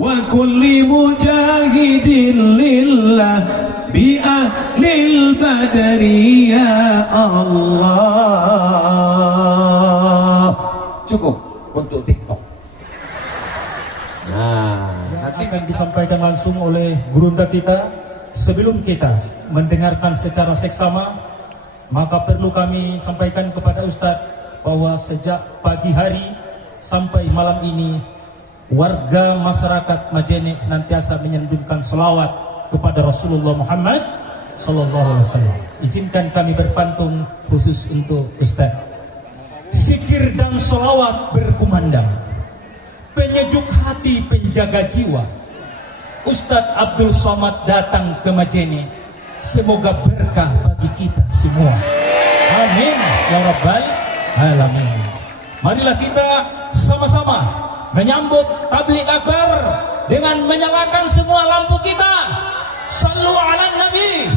wa kulli mujahidin lillah bi ahlil badri ya Allah. Cukup untuk TikTok. Nah, nanti akan disampaikan langsung oleh gurunda kita. Sebelum kita mendengarkan secara seksama, maka perlu kami sampaikan kepada Ustadz bahwa sejak pagi hari sampai malam ini warga masyarakat Majene senantiasa menyanjungkan selawat kepada Rasulullah Muhammad Sallallahu Alaihi Wasallam. Izinkan kami berpantun khusus untuk Ustadz. Zikir dan selawat berkumandang, penyejuk hati, penjaga jiwa. Ustadz Abdul Somad datang ke Majene, semoga berkah bagi kita semua. Amin ya rabbal alamin. Marilah kita sama-sama menyambut tabligh akbar dengan menyalakan semua lampu kita. Sallu ala nabi.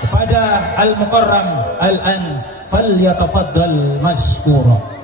Kepada al-mukarram al-an falyatafaddal mashkura.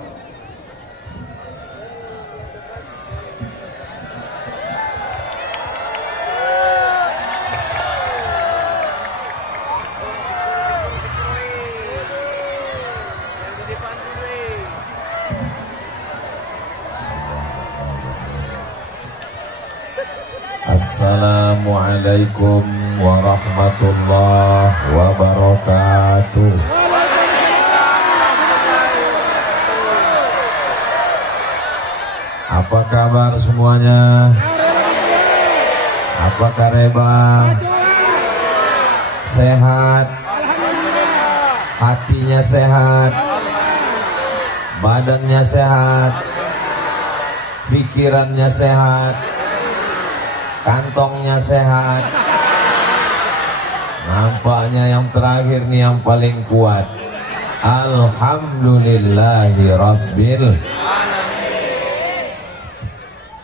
Assalamualaikum warahmatullahi wabarakatuh. Apa kabar semuanya? Apa kabar? Sehat? Hatinya sehat? Badannya sehat? Pikirannya sehat? Kantongnya sehat? Nampaknya yang terakhir nih yang paling kuat. Alhamdulillahi Rabbil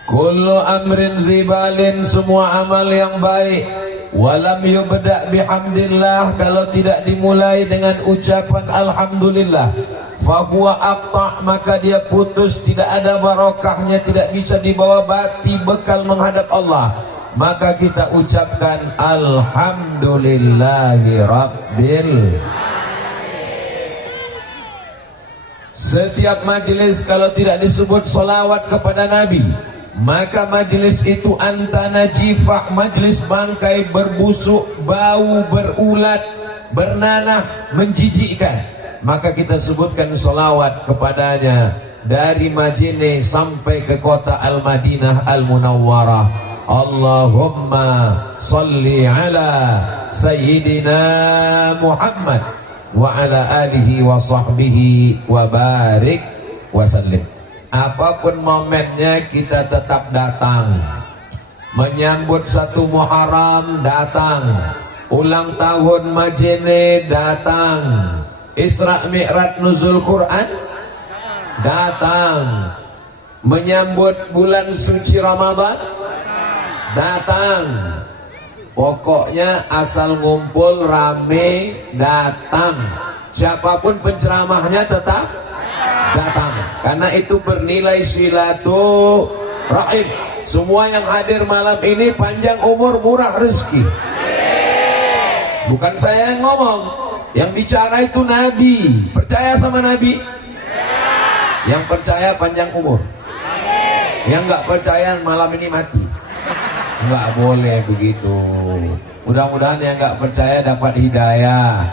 kullu amrin zibalin, semua amal yang baik walam yubda' bihamdillah, kalau tidak dimulai dengan ucapan alhamdulillah, fahuwa aqta', maka dia putus, tidak ada barokahnya, tidak bisa dibawa bati bekal menghadap Allah. Maka kita ucapkan alhamdulillahi rabbil. Setiap majelis kalau tidak disebut salawat kepada Nabi, maka majelis itu antana jifah, majelis bangkai, berbusuk, bau, berulat, bernanah, menjijikkan. Maka kita sebutkan salawat kepadanya dari Majene sampai ke kota Al-Madinah Al-Munawwarah. Allahumma salli ala Sayyidina Muhammad wa ala alihi wa sahbihi wa barik wa sallim. Apapun momennya kita tetap datang. Menyambut 1 Muharram datang, ulang tahun Majene datang, Isra Mi'raj Nuzul Quran datang, menyambut bulan suci Ramadan datang. Pokoknya asal ngumpul rame datang. Siapapun penceramahnya tetap datang, karena itu bernilai silaturahim. Semua yang hadir malam ini panjang umur, murah rezeki. Bukan saya yang ngomong, yang bicara itu Nabi. Percaya sama Nabi? Yang percaya panjang umur, yang nggak percaya malam ini mati. Nggak boleh begitu. Mudah-mudahan yang nggak percaya dapat hidayah.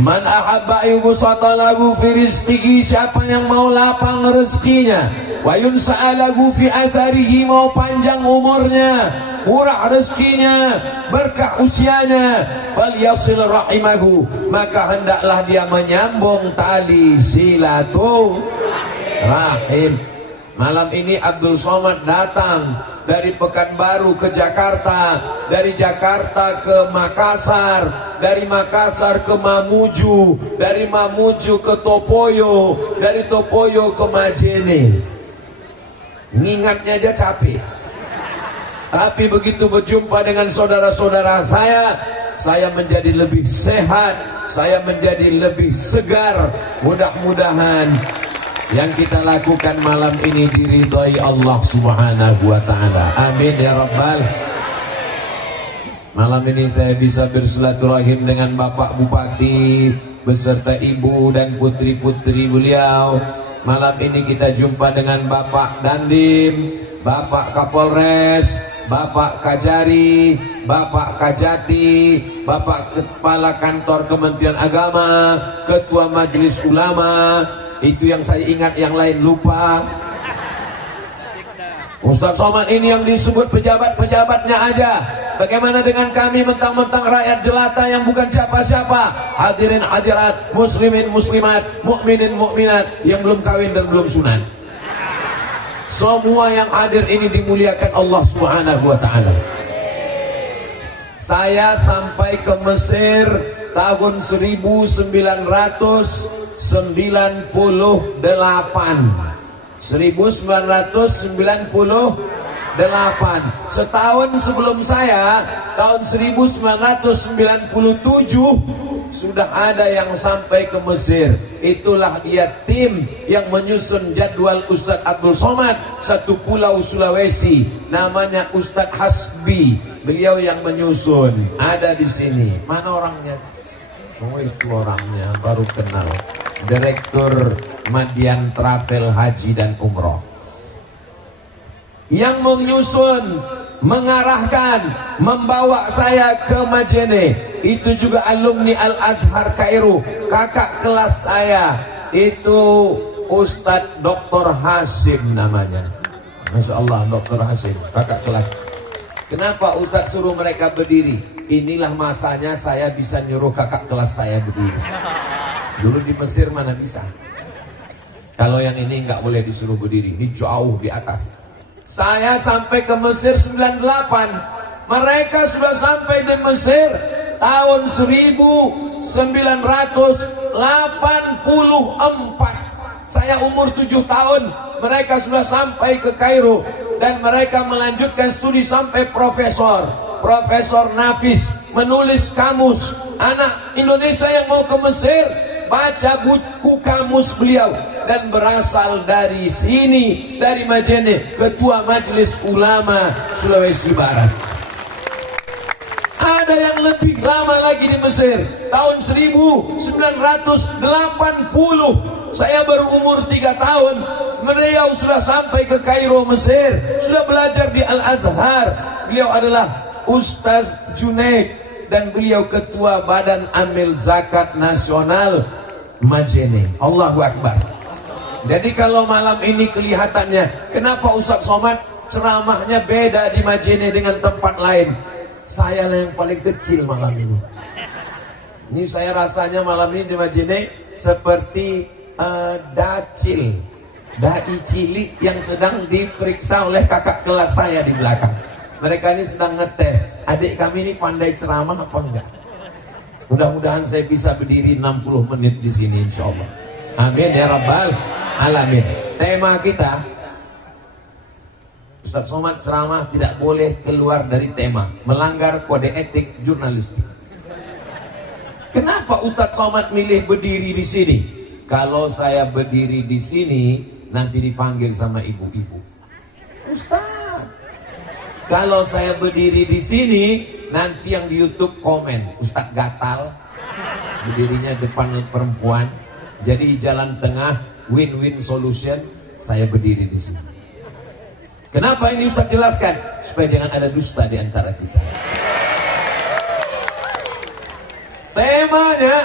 Man ahabba yubsata lahu fi rizqihi, siapa yang mau lapang rezekinya, wa yunsa'a lahu fi atharihi, mau panjang umurnya, murah rezekinya, berkah usianya, falyasil rahimahu, maka hendaklah dia menyambung tali silaturahim. Malam ini Abdul Somad datang dari Pekanbaru ke Jakarta, dari Jakarta ke Makassar, dari Makassar ke Mamuju, dari Mamuju ke Topoyo, dari Topoyo ke Majene. Ngingatnya aja capek. Tapi begitu berjumpa dengan saudara-saudara saya menjadi lebih sehat, saya menjadi lebih segar. Mudah-mudahan Yang kita lakukan malam ini diridhoi Allah Subhanahu wa Ta'ala. Amin ya Rabbal. Malam ini saya bisa bersilaturahim dengan Bapak Bupati beserta ibu dan putri-putri beliau. Malam ini kita jumpa dengan Bapak Dandim, Bapak Kapolres, Bapak Kajari, Bapak Kajati, Bapak Kepala Kantor Kementerian Agama, Ketua Majelis Ulama. Itu yang saya ingat, yang lain lupa. Ustadz Somad ini yang disebut pejabat-pejabatnya aja. Bagaimana dengan kami mentang-mentang rakyat jelata yang bukan siapa-siapa? Hadirin hadirat, muslimin muslimat, mukminin mukminat yang belum kawin dan belum sunat. Semua yang hadir ini dimuliakan Allah Subhanahu wa Ta'ala. Saya sampai ke Mesir tahun 1998. 1998. Setahun sebelum saya, tahun 1997 sudah ada yang sampai ke Mesir. Itulah dia tim yang menyusun jadwal Ustadz Abdul Somad, satu pulau Sulawesi, namanya Ustadz Hasbi. Beliau yang menyusun. Ada di sini. Mana orangnya? Oh, itu orangnya, baru kenal. Direktur Madian Travel Haji dan Umroh. Yang menyusun, mengarahkan, membawa saya ke Majene. Itu juga alumni Al-Azhar Kairo. Kakak kelas saya itu Ustadz Dr. Hasim namanya. Masya Allah, Dr. Hasim, kakak kelas. Kenapa Ustadz suruh mereka berdiri? Inilah masanya saya bisa nyuruh kakak kelas saya berdiri. Dulu di Mesir mana bisa. Kalau yang ini nggak boleh disuruh berdiri, ini jauh di atas. Saya sampai ke Mesir 98. Mereka sudah sampai di Mesir tahun 1984. Saya umur 7 tahun. Mereka sudah sampai ke Kairo. Dan mereka melanjutkan studi sampai profesor. Profesor Nafis menulis kamus. Anak Indonesia yang mau ke Mesir, baca buku kamus beliau. Dan berasal dari sini, dari Majene, Ketua Majelis Ulama Sulawesi Barat. Ada yang lebih lama lagi di Mesir, tahun 1980. Saya baru umur 3 tahun. Beliau sudah sampai ke Kairo, Mesir. Sudah belajar di Al-Azhar. Beliau adalah Ustaz Junaid. Dan beliau Ketua Badan Amil Zakat Nasional Majene. Allahu Akbar. Jadi kalau malam ini kelihatannya, kenapa Ustadz Somad ceramahnya beda di Majene dengan tempat lain? Saya yang paling kecil malam ini. Ini saya rasanya malam ini di Majene seperti dacil, dai cilik yang sedang diperiksa oleh kakak kelas saya di belakang. Mereka ini sedang ngetes, adik kami ini pandai ceramah apa enggak. Mudah-mudahan saya bisa berdiri 60 menit di sini insya Allah. Amin ya Rabbal Alamin. Tema kita, Ustadz Somad ceramah tidak boleh keluar dari tema, melanggar kode etik jurnalistik. Kenapa Ustadz Somad milih berdiri di sini? Kalau saya berdiri di sini, nanti dipanggil sama ibu-ibu. Ustadz, kalau saya berdiri di sini, nanti yang di YouTube komen, Ustadz gatal, berdirinya depan perempuan. Jadi jalan tengah, win-win solution, saya berdiri di sini. Kenapa ini Ustadz jelaskan? Supaya jangan ada dusta di antara kita. Temanya,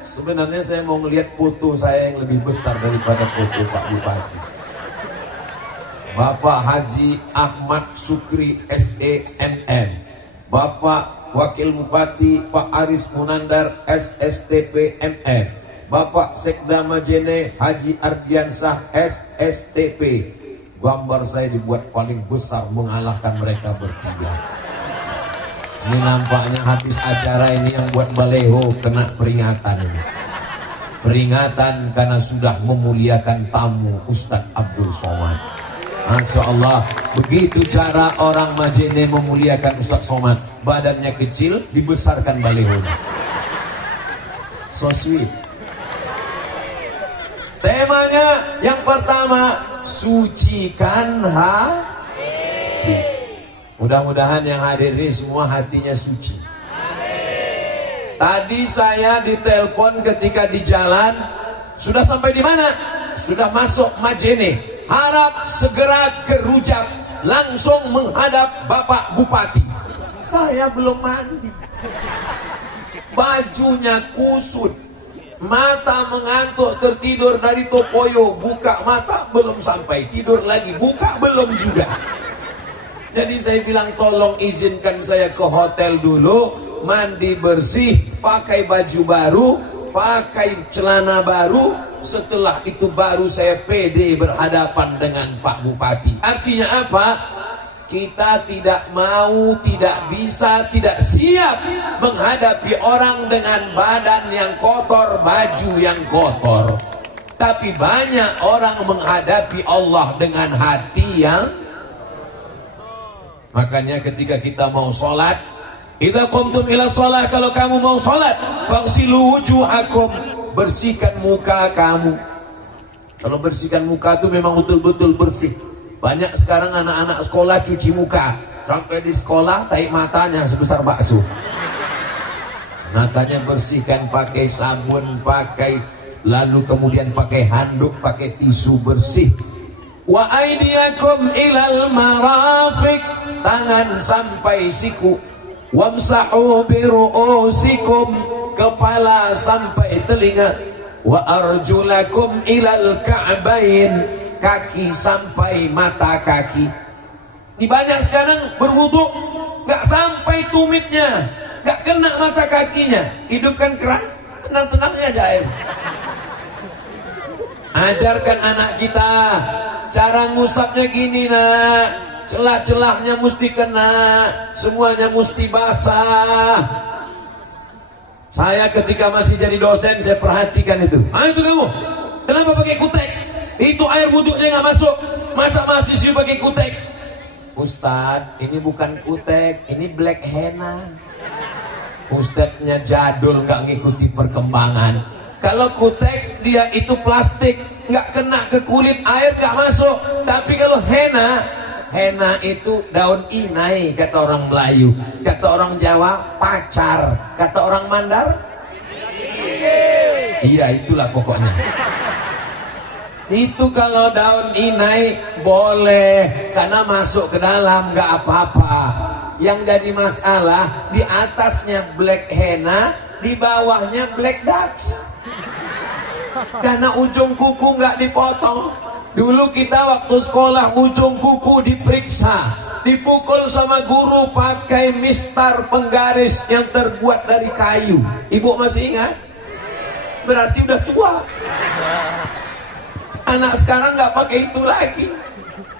sebenarnya saya mau melihat foto saya yang lebih besar daripada foto Pak Bupati. Bapak Haji Ahmad Sukri SEMM, Bapak Wakil Bupati Pak Aris Munandar SSTP MM, Bapak Sekda Majene Haji Ardiansah SSTP. Gambar saya dibuat paling besar mengalahkan mereka bertiga. Ini nampaknya habis acara ini yang buat baleho kena peringatan ini. Peringatan karena sudah memuliakan tamu Ustadz Abdul Somad. Masya Allah, begitu cara orang Majene memuliakan Ustadz Somad. Badannya kecil, dibesarkan balehonya. So sweet. Temanya yang pertama, sucikan hati. Mudah-mudahan yang hadir ini semua hatinya suci. Tadi saya ditelepon ketika di jalan. Sudah sampai di mana? Sudah masuk Majene. Harap segera ke Rujak, langsung menghadap Bapak Bupati. Saya belum mandi, bajunya kusut, mata mengantuk, tertidur dari Tokoyo. Buka mata belum sampai, tidur lagi, buka belum juga. Jadi saya bilang, tolong izinkan saya ke hotel dulu, mandi bersih, pakai baju baru, pakai celana baru. Setelah itu baru saya pede berhadapan dengan Pak Bupati. Artinya apa? Kita tidak mau, tidak bisa, tidak siap menghadapi orang dengan badan yang kotor, baju yang kotor. Tapi banyak orang menghadapi Allah dengan hati yang... Makanya ketika kita mau sholat, idza qumtum ila sholat, kalau kamu mau sholat, faghsilu wujuhakum, bersihkan muka kamu. Kalau bersihkan muka itu memang betul-betul bersih. Banyak sekarang anak-anak sekolah cuci muka, sampai di sekolah tarik matanya sebesar bakso. Matanya bersihkan pakai sabun, lalu kemudian pakai handuk, pakai tisu bersih. Wa aydiyakum ilal marafiq, tangan sampai siku. Wamsahu biru'usikum, kepala sampai telinga. Wa arjulakum ilal ka'bain, kaki sampai mata kaki. Di banyak sekarang berwudu nggak sampai tumitnya, nggak kena mata kakinya. Hidupkan keran, tenang-tenangnya aja air. Ajarkan anak kita cara ngusapnya gini, nak. Celah-celahnya mesti kena, semuanya mesti basah. Saya ketika masih jadi dosen, saya perhatikan itu. Itu kamu, kenapa pakai kutek? Itu air wuduknya nggak masuk. Masa mahasiswa pakai kutek? Ustadz, ini bukan kutek, ini black henna. Ustadznya jadul, nggak ngikuti perkembangan. Kalau kutek dia itu plastik, nggak kena ke kulit, air nggak masuk. Tapi kalau henna itu daun inai, kata orang Melayu. Kata orang Jawa, pacar. Kata orang Mandar, iya, itulah pokoknya. Itu kalau daun inai boleh, karena masuk ke dalam nggak apa-apa. Yang jadi masalah, di atasnya black henna, di bawahnya black daki. Karena ujung kuku nggak dipotong. Dulu kita waktu sekolah ujung kuku diperiksa, dipukul sama guru pakai mistar penggaris yang terbuat dari kayu. Ibu masih ingat? Berarti udah tua. Anak sekarang nggak pakai itu lagi.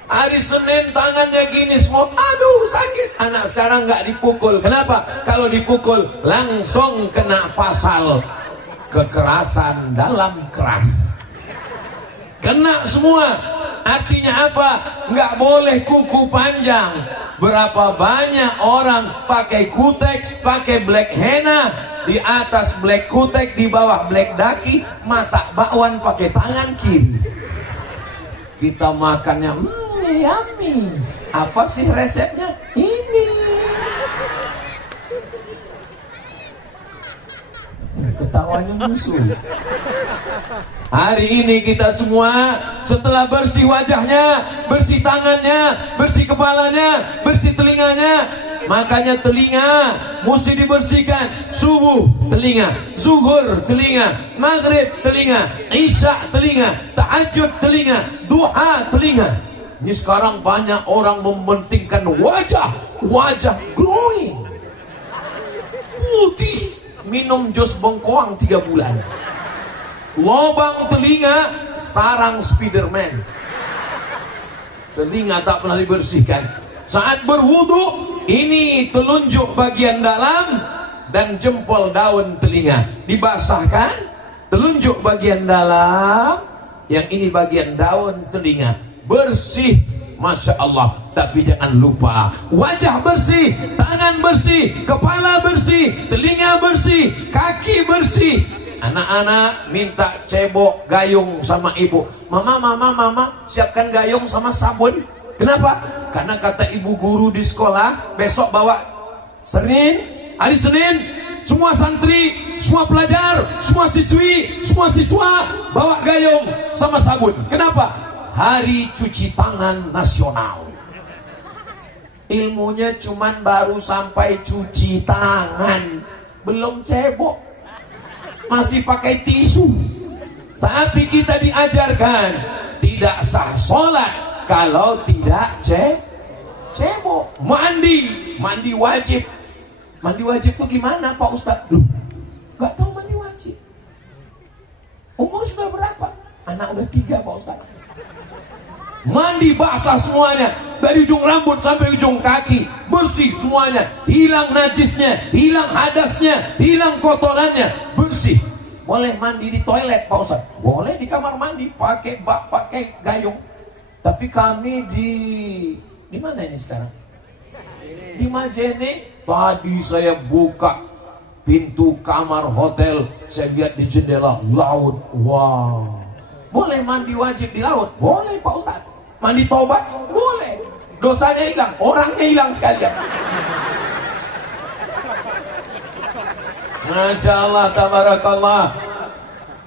Hari Senin tangannya gini semua, aduh sakit. Anak sekarang nggak dipukul. Kenapa? Kalau dipukul langsung kena pasal kekerasan dalam keras. Kena semua. Artinya apa? Nggak boleh kuku panjang. Berapa banyak orang pakai kutek, pakai black henna, di atas black kutek, di bawah black daki, masak bakwan pakai tangan kiri. Kita makannya yummy. Apa sih resepnya? Ini. Ketawanya musuh. Hari ini kita semua setelah bersih wajahnya, bersih tangannya, bersih kepalanya, bersih telinganya. Makanya telinga mesti dibersihkan. Subuh telinga, zuhur telinga, maghrib telinga, isya telinga, tahajud telinga, duha telinga. Ini sekarang banyak orang mementingkan wajah glowing, putih, minum jus bengkoang 3 bulan. Lobang telinga, sarang Spiderman. Telinga tak pernah dibersihkan. Saat berwudu, ini telunjuk bagian dalam dan jempol daun telinga dibasahkan. Telunjuk bagian dalam, yang ini bagian daun telinga, bersih, Masya Allah. Tapi jangan lupa, wajah bersih, tangan bersih, kepala bersih, telinga bersih, kaki bersih. anak-anak minta cebok gayung sama ibu. Mama, siapkan gayung sama sabun. Kenapa? Karena kata ibu guru di sekolah, besok bawa hari Senin, semua santri, semua pelajar, semua siswi, semua siswa bawa gayung sama sabun. Kenapa? Hari cuci tangan nasional. Ilmunya cuman baru sampai cuci tangan, belum cebok, masih pakai tisu. Tapi kita diajarkan tidak sah sholat kalau tidak cebok. Mandi wajib. Mandi wajib tuh gimana Pak Ustadz? Loh, gak tahu mandi wajib. Umur sudah berapa? Anak udah 3 Pak Ustadz. Mandi basah semuanya, dari ujung rambut sampai ujung kaki, bersih semuanya, hilang najisnya, hilang hadasnya, hilang kotorannya, bersih. Boleh mandi di toilet Pak Ustaz, boleh di kamar mandi, pakai bak, pakai gayung. Tapi kami di mana ini sekarang? Di Majene. Tadi saya buka pintu kamar hotel, saya lihat di jendela laut. Wow. Boleh mandi wajib di laut? Boleh Pak Ustaz. Mandi tobat? Boleh. Dosanya hilang, orangnya hilang sekalian. Masya Allah, tabarakallah.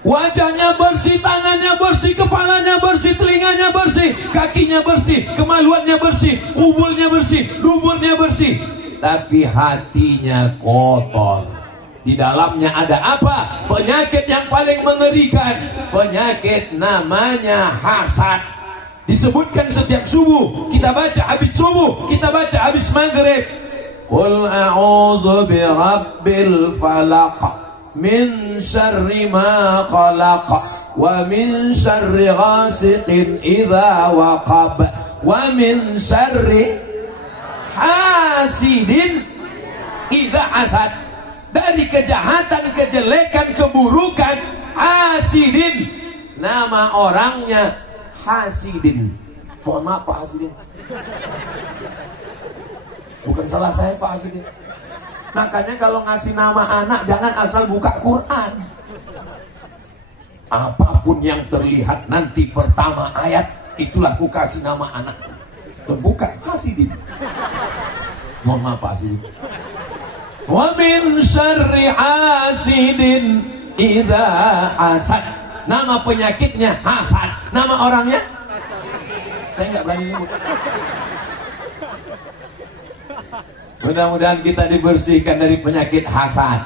Wajahnya bersih, tangannya bersih, kepalanya bersih, telinganya bersih, kakinya bersih, kemaluannya bersih, kubulnya bersih, duburnya bersih. Tapi hatinya kotor. Di dalamnya ada apa? Penyakit yang paling mengerikan. Penyakit namanya hasad. Disebutkan setiap subuh, kita baca habis subuh, kita baca habis maghrib. Qul a'udzu birabbil falaq min syarri ma khalaq wa min syarri ghasiqin idza waqab wa min syarri hasidin idza hasad. Dari kejahatan, kejelekan, keburukan hasidin. Nama orangnya Hasidin. Mohon maaf Pak Hasidin, bukan salah saya Pak Hasidin. Makanya kalau ngasih nama anak jangan asal buka Quran. Apapun yang terlihat nanti pertama ayat, itulah ku kasih nama anak. Terbuka Hasidin. Mohon maaf Pak Hasidin. Wa min syarri hasidin idza hasad. Nama penyakitnya hasad, nama orangnya saya nggak berani nyebut. Mudah-mudahan kita dibersihkan dari penyakit hasad.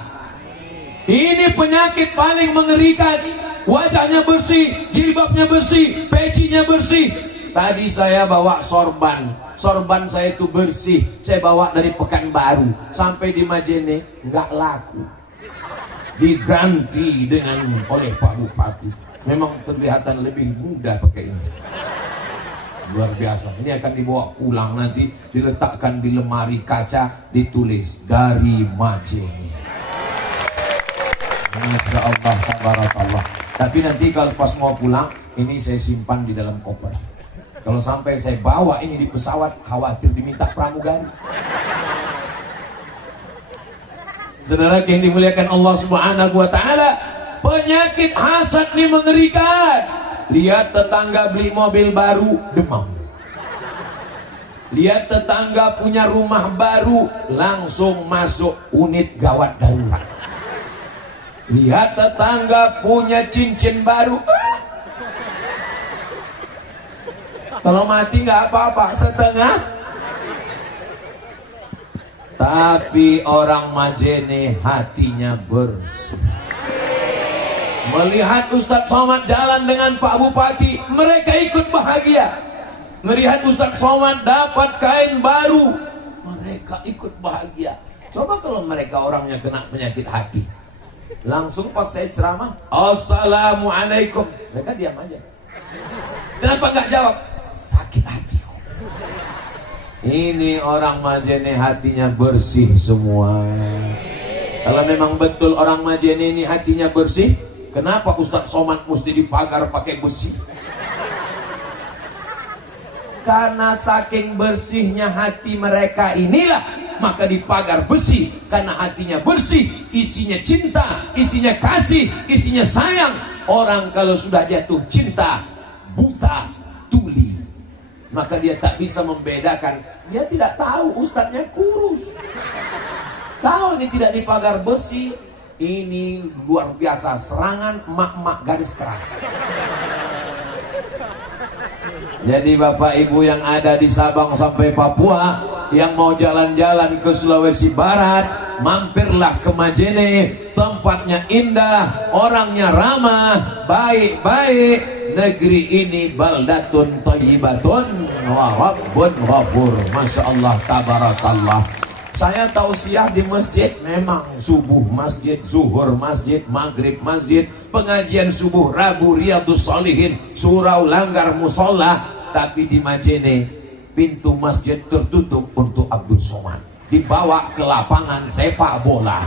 Ini penyakit paling mengerikan. Wajahnya bersih, jilbabnya bersih, pecinya bersih. Tadi saya bawa sorban saya itu bersih, saya bawa dari Pekanbaru sampai di Majene, nggak laku. Diganti oleh Pak Bupati. Memang kelihatan lebih mudah pakai ini. Luar biasa. Ini akan dibawa pulang nanti, diletakkan di lemari kaca, ditulis dari Majene. Masya Allah, tabarakallah. Tapi nanti kalau pas mau pulang, ini saya simpan di dalam koper. Kalau sampai saya bawa ini di pesawat, khawatir diminta pramugari. Saudara yang dimuliakan Allah Subhanahu wa taala, penyakit hasad ini mengerikan. Lihat tetangga beli mobil baru, demam. Lihat tetangga punya rumah baru, langsung masuk unit gawat darurat. Lihat tetangga punya cincin baru, kalau mati nggak apa-apa, setengah. Tapi orang Majene hatinya bersih. Melihat Ustadz Somad jalan dengan Pak Bupati, mereka ikut bahagia. Melihat Ustadz Somad dapat kain baru, mereka ikut bahagia. Coba kalau mereka orangnya kena penyakit hati, langsung pas saya ceramah, Assalamualaikum, mereka diam aja. Kenapa nggak jawab? Sakit hatiku. Ini orang Majene hatinya bersih semua. Kalau memang betul orang Majene ini hatinya bersih, kenapa Ustadz Somad mesti dipagar pakai besi? Karena saking bersihnya hati mereka inilah maka dipagar besi, karena hatinya bersih, isinya cinta, isinya kasih, isinya sayang. Orang kalau sudah jatuh cinta, buta, tuli, maka dia tak bisa membedakan. Dia tidak tahu ustadznya kurus. Kalau ini tidak dipagar besi, ini luar biasa serangan emak-emak garis keras. Jadi Bapak Ibu yang ada di Sabang sampai Papua, yang mau jalan-jalan ke Sulawesi Barat, mampirlah ke Majene. Tempatnya indah, orangnya ramah, baik-baik. Negeri ini baldatun thayyibatun wa rabbun ghafur. Masya Allah, tabarakallah. Saya tausiah di masjid, memang subuh masjid, zuhur masjid, maghrib masjid, pengajian subuh, Rabu Riyadhus Shalihin, surau langgar musola. Tapi di Majene pintu masjid tertutup untuk Abdul Somad, dibawa ke lapangan sepak bola.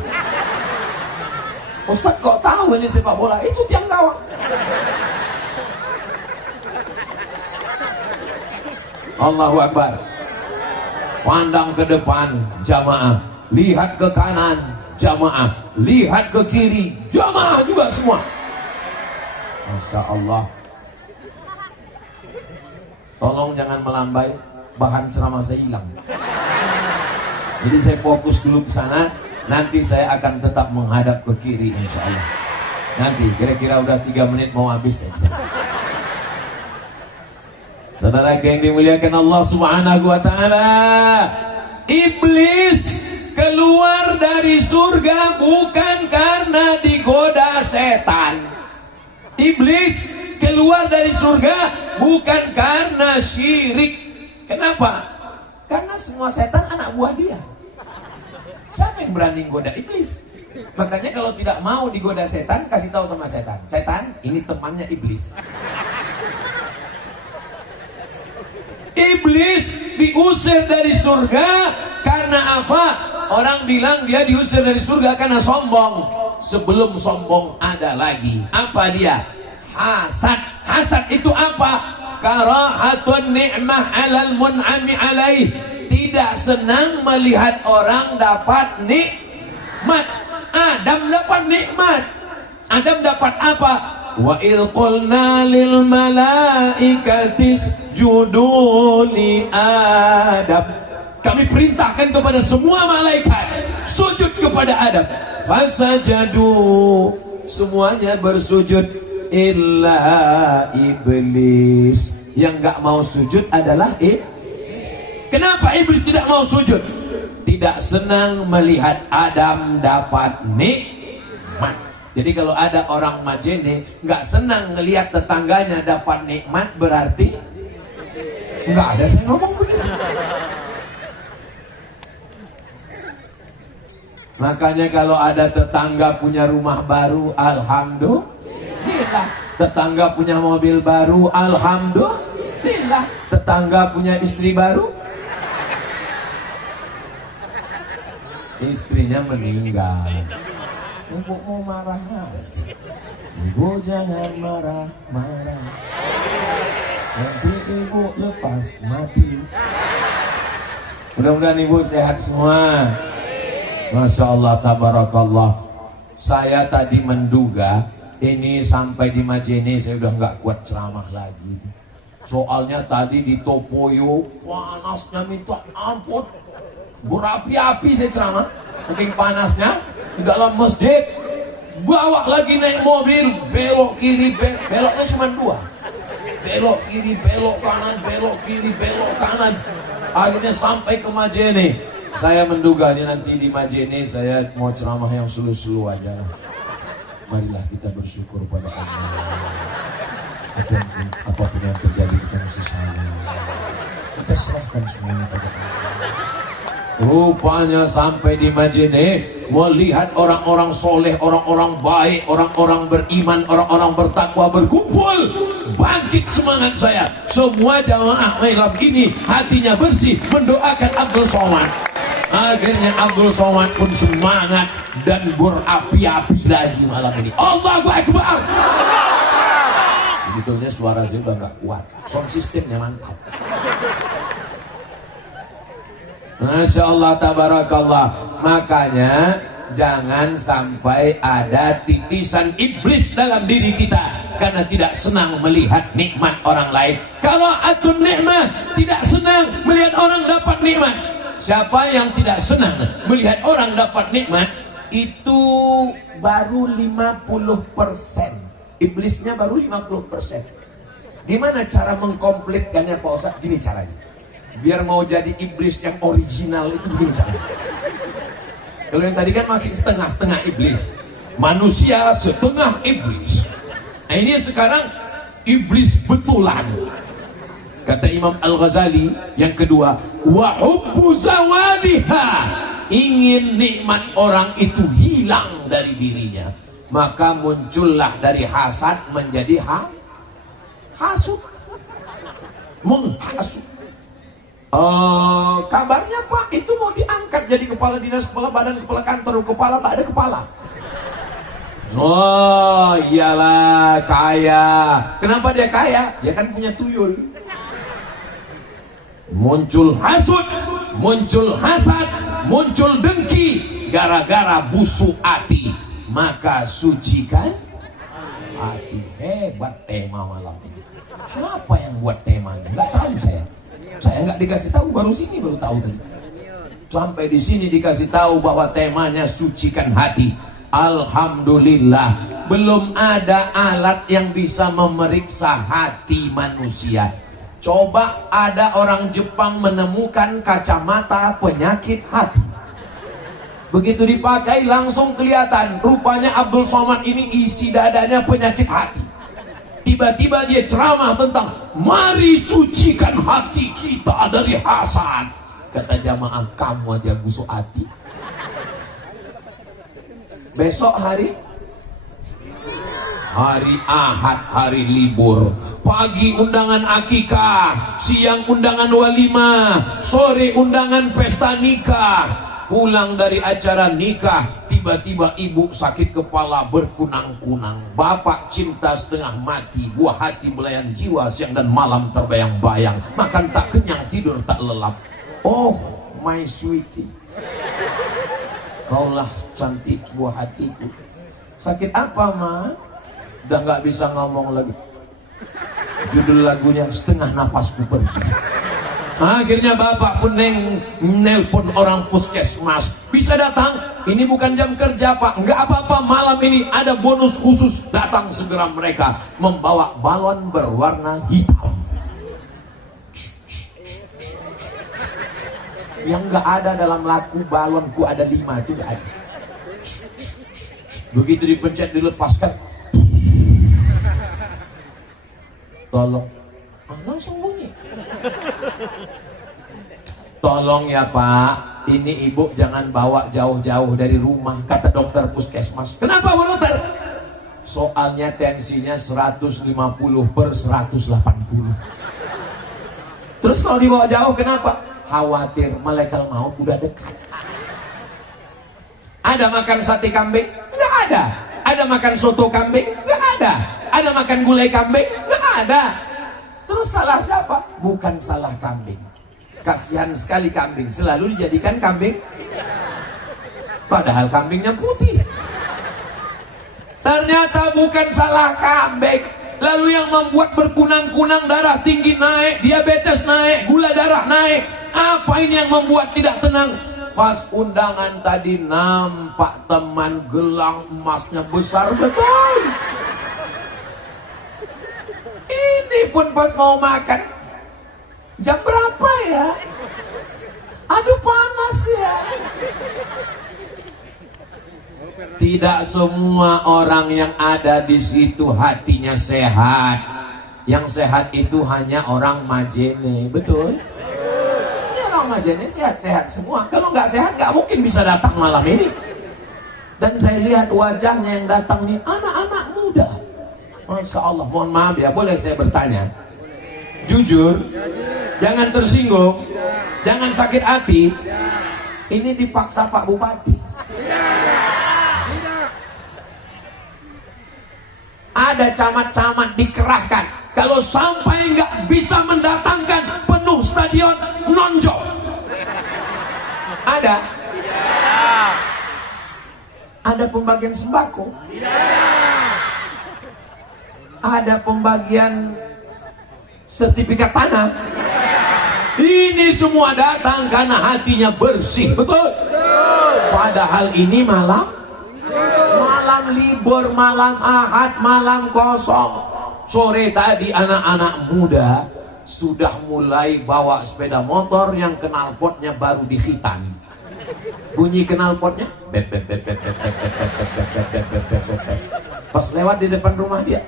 Ustaz kok tahu ini sepak bola? Itu tiang gawang. Allahu Akbar. Pandang ke depan, jamaah. Lihat ke kanan, jamaah. Lihat ke kiri, jamaah juga semua. Masya Allah. Tolong jangan melambai, bahan ceramah saya hilang. Jadi saya fokus dulu ke sana. Nanti saya akan tetap menghadap ke kiri, insya Allah. Nanti kira-kira udah 3 menit mau habis. Saudara yang dimuliakan Allah Subhanahu wa Ta'ala, iblis keluar dari surga bukan karena digoda setan. Iblis keluar dari surga bukan karena syirik. Kenapa? Karena semua setan anak buah dia. Siapa yang berani goda iblis? Makanya kalau tidak mau digoda setan, kasih tahu sama setan, setan ini temannya iblis. Iblis diusir dari surga karena apa? Orang bilang dia diusir dari surga karena sombong. Sebelum sombong ada lagi. Apa dia? Hasad. Hasad itu apa? Karahatun ni'mah alal mun'ami alaih. Tidak senang melihat orang dapat nikmat. Adam dapat nikmat. Adam dapat apa? Wa il qulna lil malaikati isjudu li Adam. Kami perintahkan kepada semua malaikat sujud kepada Adam. Fasajadu, semuanya bersujud, illa iblis. Yang enggak mau sujud adalah iblis. Kenapa iblis tidak mau sujud? Tidak senang melihat Adam dapat nikmat. Jadi kalau ada orang Majene nggak senang ngelihat tetangganya dapat nikmat, berarti nggak ada saya ngomong begitu. Makanya kalau ada tetangga punya rumah baru, alhamdulillah. Tetangga punya mobil baru, alhamdulillah. Tetangga punya istri baru, istrinya meninggal. Ibu mau marah aja. Ibu jangan marah-marah, nanti ibu lepas mati. Mudah-mudahan ibu sehat semua. Masya Allah, tabarakallah. Saya tadi menduga ini sampai di Majene saya udah nggak kuat ceramah lagi. Soalnya tadi di Topoyo panasnya minta ampun, berapi-api saya ceramah. Mungkin panasnya di dalam masjid, bawa lagi naik mobil, belok kiri, beloknya cuma 2, belok kiri, belok kanan, belok kiri, belok kanan. Akhirnya sampai ke Majene. Saya menduga ini nanti di Majene saya mau ceramah yang slow-slow aja lah. Marilah kita bersyukur pada Allah. Apapun yang terjadi kita mesti sabar. Kita serahkan semuanya pada Allah. Rupanya sampai di Majene, melihat orang-orang soleh, orang-orang baik, orang-orang beriman, orang-orang bertakwa berkumpul. Bangkit semangat saya. Semua jamaah malam ini hatinya bersih mendoakan Abdul Somad. Akhirnya Abdul Somad pun semangat dan berapi-api lagi malam ini. Allahu Akbar. Sebetulnya suara saya udah gak kuat, sound systemnya mantap. Masya Allah, tabarakallah. Makanya jangan sampai ada titisan iblis dalam diri kita karena tidak senang melihat nikmat orang lain. Kalau atun nikmat, tidak senang melihat orang dapat nikmat. Siapa yang tidak senang melihat orang dapat nikmat, itu baru 50%. Iblisnya baru 50%. Gimana cara mengkomplitkannya Pak Ustaz? Gini caranya. Biar mau jadi iblis yang original itu gini caranya. Kalau yang tadi kan masih setengah-setengah iblis, manusia setengah iblis. Nah ini sekarang iblis betulan. Kata Imam Al-Ghazali yang kedua, wa hubbu zawadiha, ingin nikmat orang itu hilang dari dirinya, maka muncullah dari hasad menjadi hasud, menghasut. Kabarnya Pak itu mau diangkat jadi kepala dinas, kepala badan, kepala kantor, kepala tak ada kepala. Oh iyalah, kaya. Kenapa dia kaya? Dia kan punya tuyul. Muncul hasud, muncul hasad, muncul dengki, gara-gara busuk hati. Maka sucikan hati. Hebat tema malam ini. Siapa yang buat temanya? Nggak tahu saya. Saya nggak dikasih tahu, baru tahu tadi. Sampai di sini dikasih tahu bahwa temanya sucikan hati. Alhamdulillah, belum ada alat yang bisa memeriksa hati manusia. Coba ada orang Jepang menemukan kacamata penyakit hati. Begitu dipakai langsung kelihatan, rupanya Abdul Somad ini isi dadanya penyakit hati. Tiba-tiba dia ceramah tentang mari sucikan hati kita dari hasad. Kata jamaah, kamu aja busuk hati. Besok hari Ahad, hari libur. Pagi undangan akikah, siang undangan walimah, sore undangan pesta nikah. Pulang dari acara nikah, tiba-tiba ibu sakit kepala berkunang-kunang, bapak cinta setengah mati, buah hati belayan jiwa, siang dan malam terbayang-bayang, makan tak kenyang, tidur tak lelap. Oh my sweetie, kaulah cantik buah hatiku. Sakit apa ma? Udah nggak bisa ngomong lagi. Judul lagunya setengah napasku pergi. Akhirnya bapak pun nelpon orang puskesmas, bisa datang, ini bukan jam kerja pak, nggak apa-apa, malam ini ada bonus khusus, datang segera. Mereka membawa balon berwarna hitam yang nggak ada dalam laku balonku, ada 5 itu nggak ada. Begitu dipencet dilepaskan, tolong, langsung bunyi. Tolong ya pak, ini ibu jangan bawa jauh-jauh dari rumah, kata dokter puskesmas. Kenapa bu dokter? Soalnya tensinya 150/180. Terus kalau dibawa jauh kenapa? Khawatir malaikat maut udah dekat. Ada makan sate kambing? Nggak ada. Ada makan soto kambing? Nggak ada. Ada makan gulai kambing? Nggak ada. Terus salah siapa? Bukan salah kambing. Kasihan sekali kambing, selalu dijadikan kambing, padahal kambingnya putih. Ternyata bukan salah kambing. Lalu yang membuat berkunang-kunang, darah tinggi naik, diabetes naik, gula darah naik. Apa ini yang membuat tidak tenang? Pas undangan tadi nampak teman gelang emasnya besar betul. Ini pun pas mau makan, jam berapa ya? Aduh panas ya. Tidak semua orang yang ada di situ hatinya sehat. Yang sehat itu hanya orang Majene, betul? Ini orang Majene sehat-sehat semua. Kalau nggak sehat nggak mungkin bisa datang malam ini. Dan saya lihat wajahnya yang datang nih anak-anak muda. Masya Allah, mohon maaf ya, boleh saya bertanya? Jujur, jangan tersinggung, jangan sakit hati. Ini dipaksa Pak Bupati. Ada camat-camat dikerahkan. Kalau sampai nggak bisa mendatangkan penuh stadion, nonjol. Ada? Ada pembagian sembako? Ada pembagian sertifikat tanah? Ini semua datang karena hatinya bersih, betul? Padahal ini malam libur, malam ahad, malam kosong. Sore tadi anak-anak muda sudah mulai bawa sepeda motor yang knalpotnya baru dikhitan. Bunyi knalpotnya, pas lewat di depan rumah dia,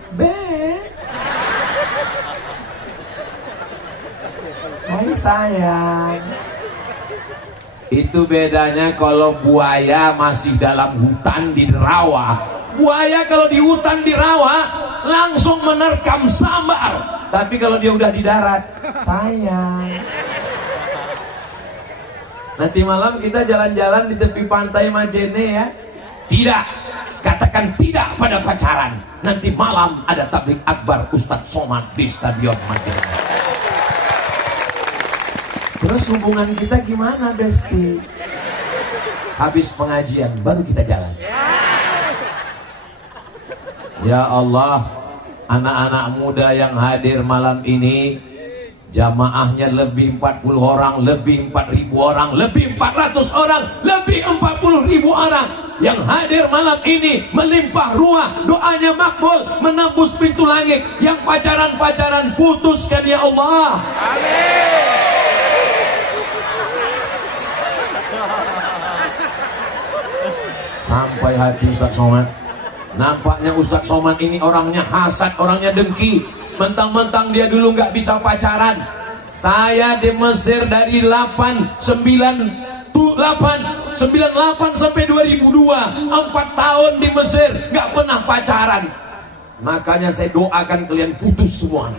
hai sayang. Itu bedanya kalau buaya masih dalam hutan di rawa. Buaya kalau di hutan di rawa langsung menerkam sambar. Tapi kalau dia udah di darat, sayang. Nanti malam kita jalan-jalan di tepi pantai Majene ya. Tidak, katakan tidak pada pacaran. Nanti malam ada tablik akbar Ustadz Somad di Stadion Majene. Terus hubungan kita gimana, Besti? Habis pengajian baru kita jalan. Ya Allah, anak-anak muda yang hadir malam ini, jamaahnya lebih 40 orang, lebih 4.000 orang, lebih 400 orang, lebih 40.000 orang yang hadir malam ini melimpah ruah, doanya makbul, menembus pintu langit. Yang pacaran-pacaran putuskan ya Allah. Amin. Sampai hati Ustadz Somad. Nampaknya Ustadz Somad ini orangnya hasad, orangnya dengki. Mentang-mentang dia dulu nggak bisa pacaran. Saya di Mesir dari 98 sampai 2002, 4 tahun di Mesir nggak pernah pacaran. Makanya saya doakan kalian putus semua.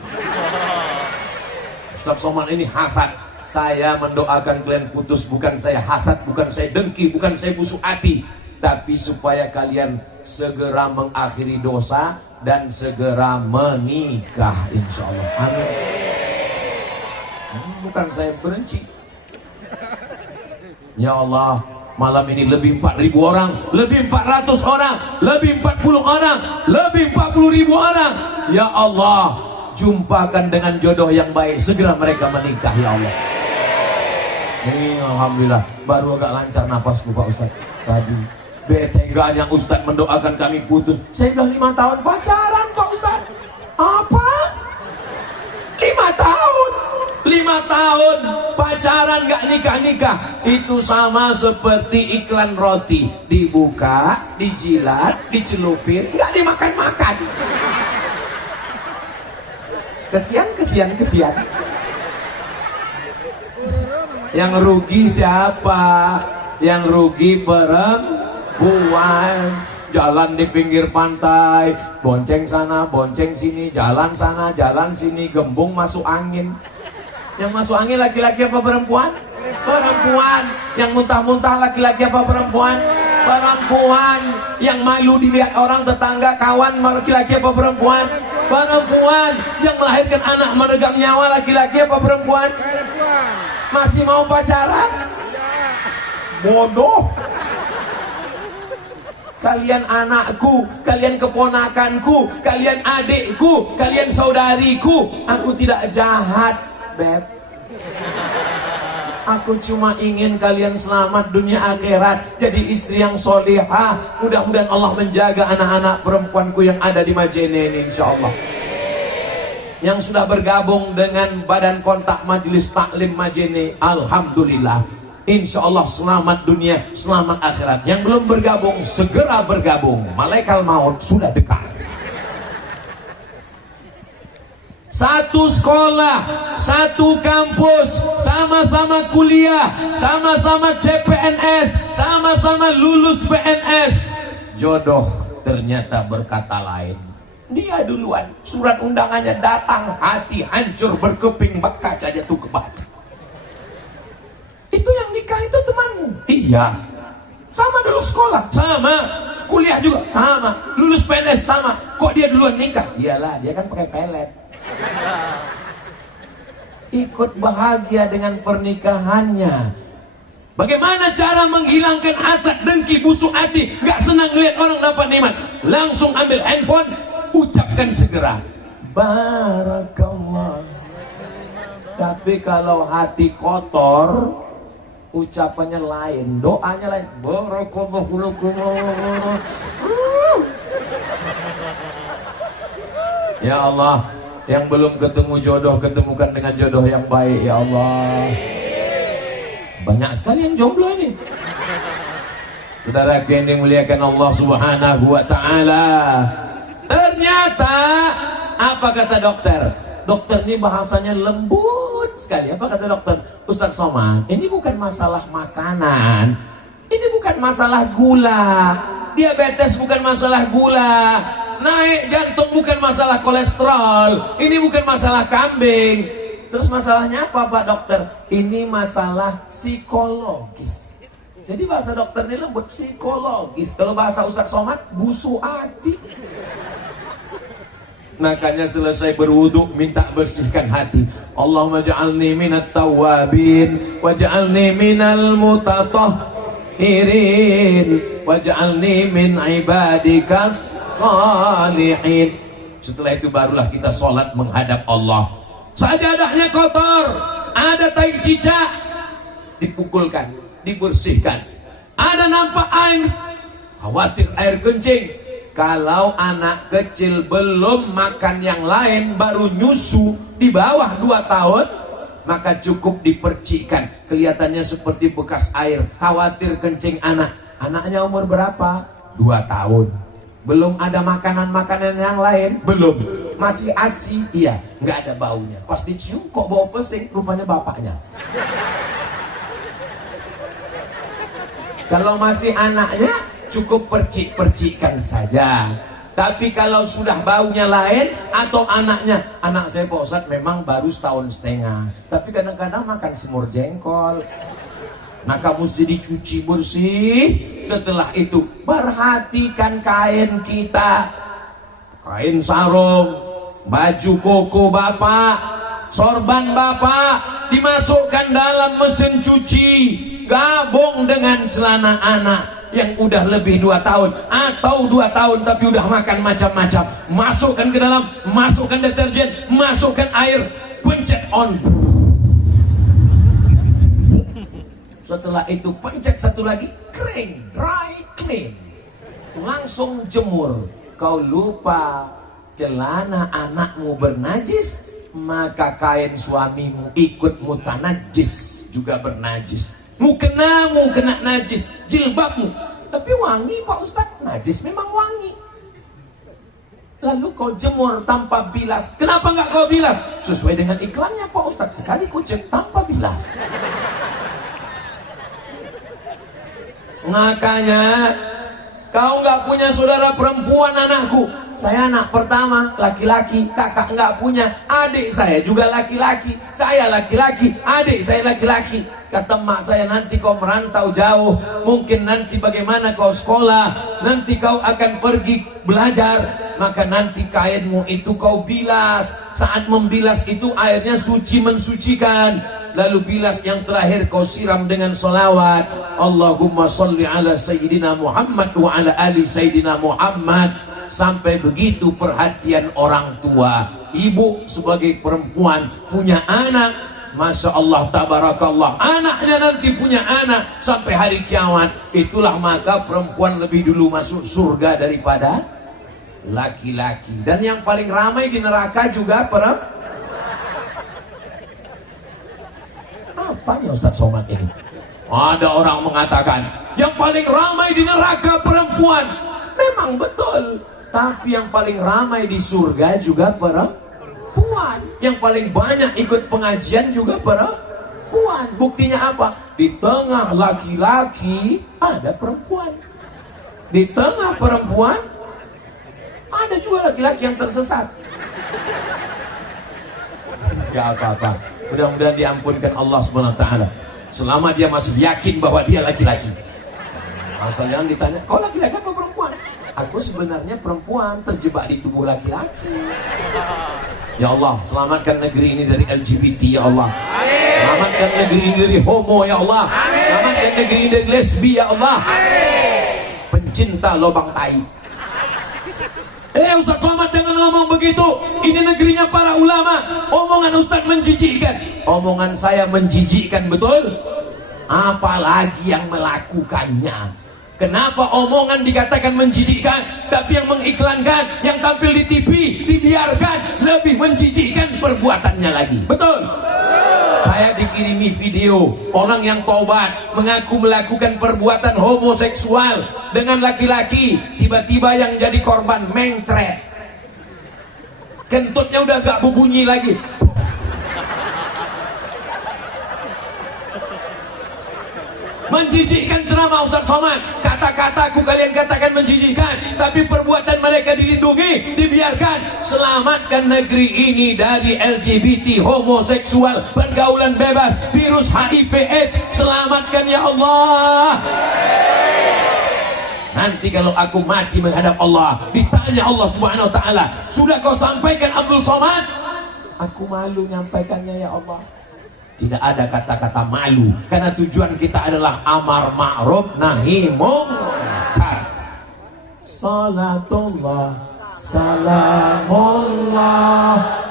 Ustadz Somad ini hasad. Saya mendoakan kalian putus, bukan saya hasad, bukan saya dengki, bukan saya busuk hati, tapi supaya kalian segera mengakhiri dosa dan segera menikah, insya Allah. Amin. Bukan saya benci. Ya Allah, malam ini lebih 4.000 orang, lebih 400 orang, lebih 40 orang, lebih 40.000 orang. Ya Allah, jumpakan dengan jodoh yang baik, segera mereka menikah ya Allah. Ini alhamdulillah baru agak lancar napasku Pak Ustadz tadi. Beteganya Ustadz mendoakan kami putus. Saya bilang 5 tahun pacaran Pak Ustadz. Apa? 5 tahun 5 tahun pacaran gak nikah-nikah. Itu sama seperti iklan roti, dibuka, dijilat, dicelupin, gak dimakan-makan. Kesian. Yang rugi siapa? Yang rugi perempuan. Jalan di pinggir pantai, bonceng sana, bonceng sini, jalan sana, jalan sini, gembung masuk angin. Yang masuk angin laki-laki apa perempuan? Perempuan. Yang muntah-muntah laki-laki apa perempuan? Perempuan. Yang malu dilihat orang, tetangga, kawan, laki-laki apa perempuan? Perempuan. Yang melahirkan anak meregang nyawa laki-laki apa perempuan? Masih mau pacaran? Bodoh. Kalian anakku, kalian keponakanku, kalian adikku, kalian saudariku. Aku tidak jahat, Beb. Aku cuma ingin kalian selamat dunia akhirat, jadi istri yang solihah. Mudah-mudahan Allah menjaga anak-anak perempuanku yang ada di Majene ini, insya Allah. Yang sudah bergabung dengan Badan Kontak Majelis Taklim Majene, alhamdulillah, insya Allah selamat dunia, selamat akhirat. Yang belum bergabung, segera bergabung. Malaikat maut sudah dekat. Satu sekolah, satu kampus, sama-sama kuliah, sama-sama CPNS, sama-sama lulus PNS. Jodoh ternyata berkata lain. Dia duluan, surat undangannya datang, hati hancur berkeping, berkaca jatuh ke batu. Itu yang nikah itu temanmu? Iya. Sama dulu sekolah? Sama. Kuliah juga? Sama. Lulus PNS? Sama. Kok dia duluan nikah? Iyalah, dia kan pakai pelet. Ikut bahagia dengan pernikahannya. Bagaimana cara menghilangkan hasad, dengki, busuk hati, gak senang lihat orang dapat nikmat? Langsung ambil handphone, ucapkan segera barakallah. Tapi kalau hati kotor, ucapannya lain, doanya lain. Barakallah. Ya Allah, yang belum ketemu jodoh, ketemukan dengan jodoh yang baik ya Allah. Banyak sekali yang jomblo ini. Saudara yang dimuliakan Allah Subhanahu wa taala. Ternyata apa kata dokter? Dokter ini bahasanya lembut sekali. Apa kata dokter? Ustaz Somad, ini bukan masalah makanan. Ini bukan masalah gula. Diabetes bukan masalah gula. Naik jantung bukan masalah kolesterol. Ini bukan masalah kambing. Terus masalahnya apa Pak Dokter? Ini masalah psikologis. Jadi bahasa dokter ini lembut, psikologis. Kalau bahasa Ustaz Somad, busuk hati. Makanya selesai berwudu minta bersihkan hati. Allahumma ja'alni minat tawabin waj'alni minal mutatahhirin waj'alni min ibadikas salihin. Setelah itu barulah kita sholat menghadap Allah. Sajadahnya kotor, ada tai cicak, dipukulkan, dibersihkan. Ada nampak air, khawatir air kencing. Kalau anak kecil belum makan yang lain, baru nyusu di bawah 2 tahun, maka cukup dipercikkan. Kelihatannya seperti bekas air, khawatir kencing anak. Anaknya umur berapa? 2 tahun. Belum ada makanan-makanan yang lain? Belum. Masih ASI? Iya, nggak ada baunya. Pas dicium kok bau pesing, rupanya bapaknya. Kalau masih anaknya, cukup percik-percikan saja. Tapi kalau sudah baunya lain, atau anaknya, anak saya Pak Ustadz memang baru 1,5 tahun, tapi kadang-kadang makan semur jengkol, maka mesti dicuci bersih. Setelah itu perhatikan kain kita, kain sarung, baju koko bapak, sorban bapak, dimasukkan dalam mesin cuci, gabung dengan celana anak yang udah lebih 2 tahun atau 2 tahun tapi udah makan macam-macam, masukkan ke dalam, masukkan deterjen, masukkan air, pencet on. Setelah itu pencet satu lagi, kering, dry clean, langsung jemur. Kau lupa celana anakmu bernajis, maka kain suamimu ikut mutanajis, juga bernajis. Mukenamu kena najis, jilbabmu, tapi wangi Pak Ustadz. Najis memang wangi. Lalu kau jemur tanpa bilas. Kenapa nggak kau bilas? Sesuai dengan iklannya Pak Ustadz, sekali kucek tanpa bilas. Makanya kau nggak punya saudara perempuan anakku. Saya anak pertama, laki-laki. Kakak nggak punya. Adik saya juga laki-laki. Saya laki-laki, adik saya laki-laki. Kata mak saya, nanti kau merantau jauh, mungkin nanti bagaimana kau sekolah, nanti kau akan pergi belajar, maka nanti kainmu itu kau bilas. Saat membilas itu airnya suci, mensucikan. Lalu bilas yang terakhir kau siram dengan salawat, Allahumma salli ala Sayyidina Muhammad wa ala ali Sayyidina Muhammad. Sampai begitu perhatian orang tua. Ibu sebagai perempuan punya anak, Masya Allah, tabarakallah, anaknya nanti punya anak sampai hari kiamat. Itulah maka perempuan lebih dulu masuk surga daripada laki-laki. Dan yang paling ramai di neraka juga perempuan. Apanya Ustaz Somad ini? Ada orang mengatakan yang paling ramai di neraka perempuan. Memang betul. Tapi yang paling ramai di surga juga perempuan. Yang paling banyak ikut pengajian juga perempuan. Buktinya apa? Di tengah laki-laki ada perempuan. Di tengah perempuan ada juga laki-laki yang tersesat. Gak apa-apa, mudah-mudahan diampunkan Allah SWT selama dia masih yakin bahwa dia laki-laki. Asal jangan ditanya, kau laki-laki apa perempuan? Aku sebenarnya perempuan terjebak di tubuh laki-laki. Ya Allah, selamatkan negeri ini dari LGBT ya Allah. Selamatkan negeri ini dari homo ya Allah. Selamatkan negeri ini dari lesbi ya Allah. Pencinta lobang tai. Ustaz Somad jangan ngomong begitu. Ini negerinya para ulama. Omongan Ustaz menjijikkan. Omongan saya menjijikkan betul. Apalagi yang melakukannya. Kenapa omongan dikatakan menjijikkan, tapi yang mengiklankan, yang tampil di TV dibiarkan, lebih menjijikkan perbuatannya lagi. Betul? Saya dikirimi video orang yang taubat mengaku melakukan perbuatan homoseksual dengan laki-laki, tiba-tiba yang jadi korban mencret. Kentutnya udah gak berbunyi lagi. Menjijikkan ceramah Ustaz Somad. Kata-kataku kalian katakan menjijikkan, tapi perbuatan mereka dilindungi, dibiarkan. Selamatkan negeri ini dari LGBT, homoseksual, pergaulan bebas, virus HIV AIDS. Selamatkan ya Allah. Nanti kalau aku mati menghadap Allah, ditanya Allah Subhanahu wa taala, "Sudah kau sampaikan Abdul Somad?" Aku malu nyampaikannya ya Allah. Tidak ada kata-kata malu, karena tujuan kita adalah amar ma'ruf nahi munkar. Salatullah, salamullah.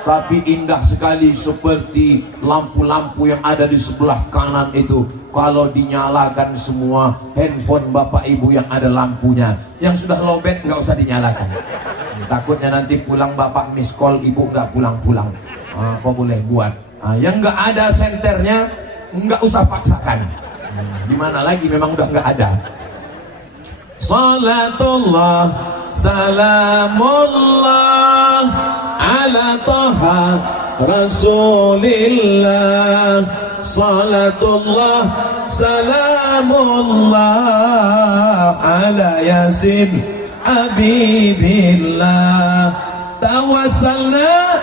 Tapi indah sekali seperti lampu-lampu yang ada di sebelah kanan itu. Kalau dinyalakan semua handphone bapak ibu yang ada lampunya, yang sudah lowbat nggak usah dinyalakan. Takutnya nanti pulang bapak miss call, ibu nggak pulang-pulang. Apa boleh buat? Yang nggak ada senternya nggak usah paksakan. Gimana lagi, memang udah nggak ada. Salatullah, salamullah ala Taha Rasulillah. Salatullah, salamullah ala Yasin Habibillah. Tawassalna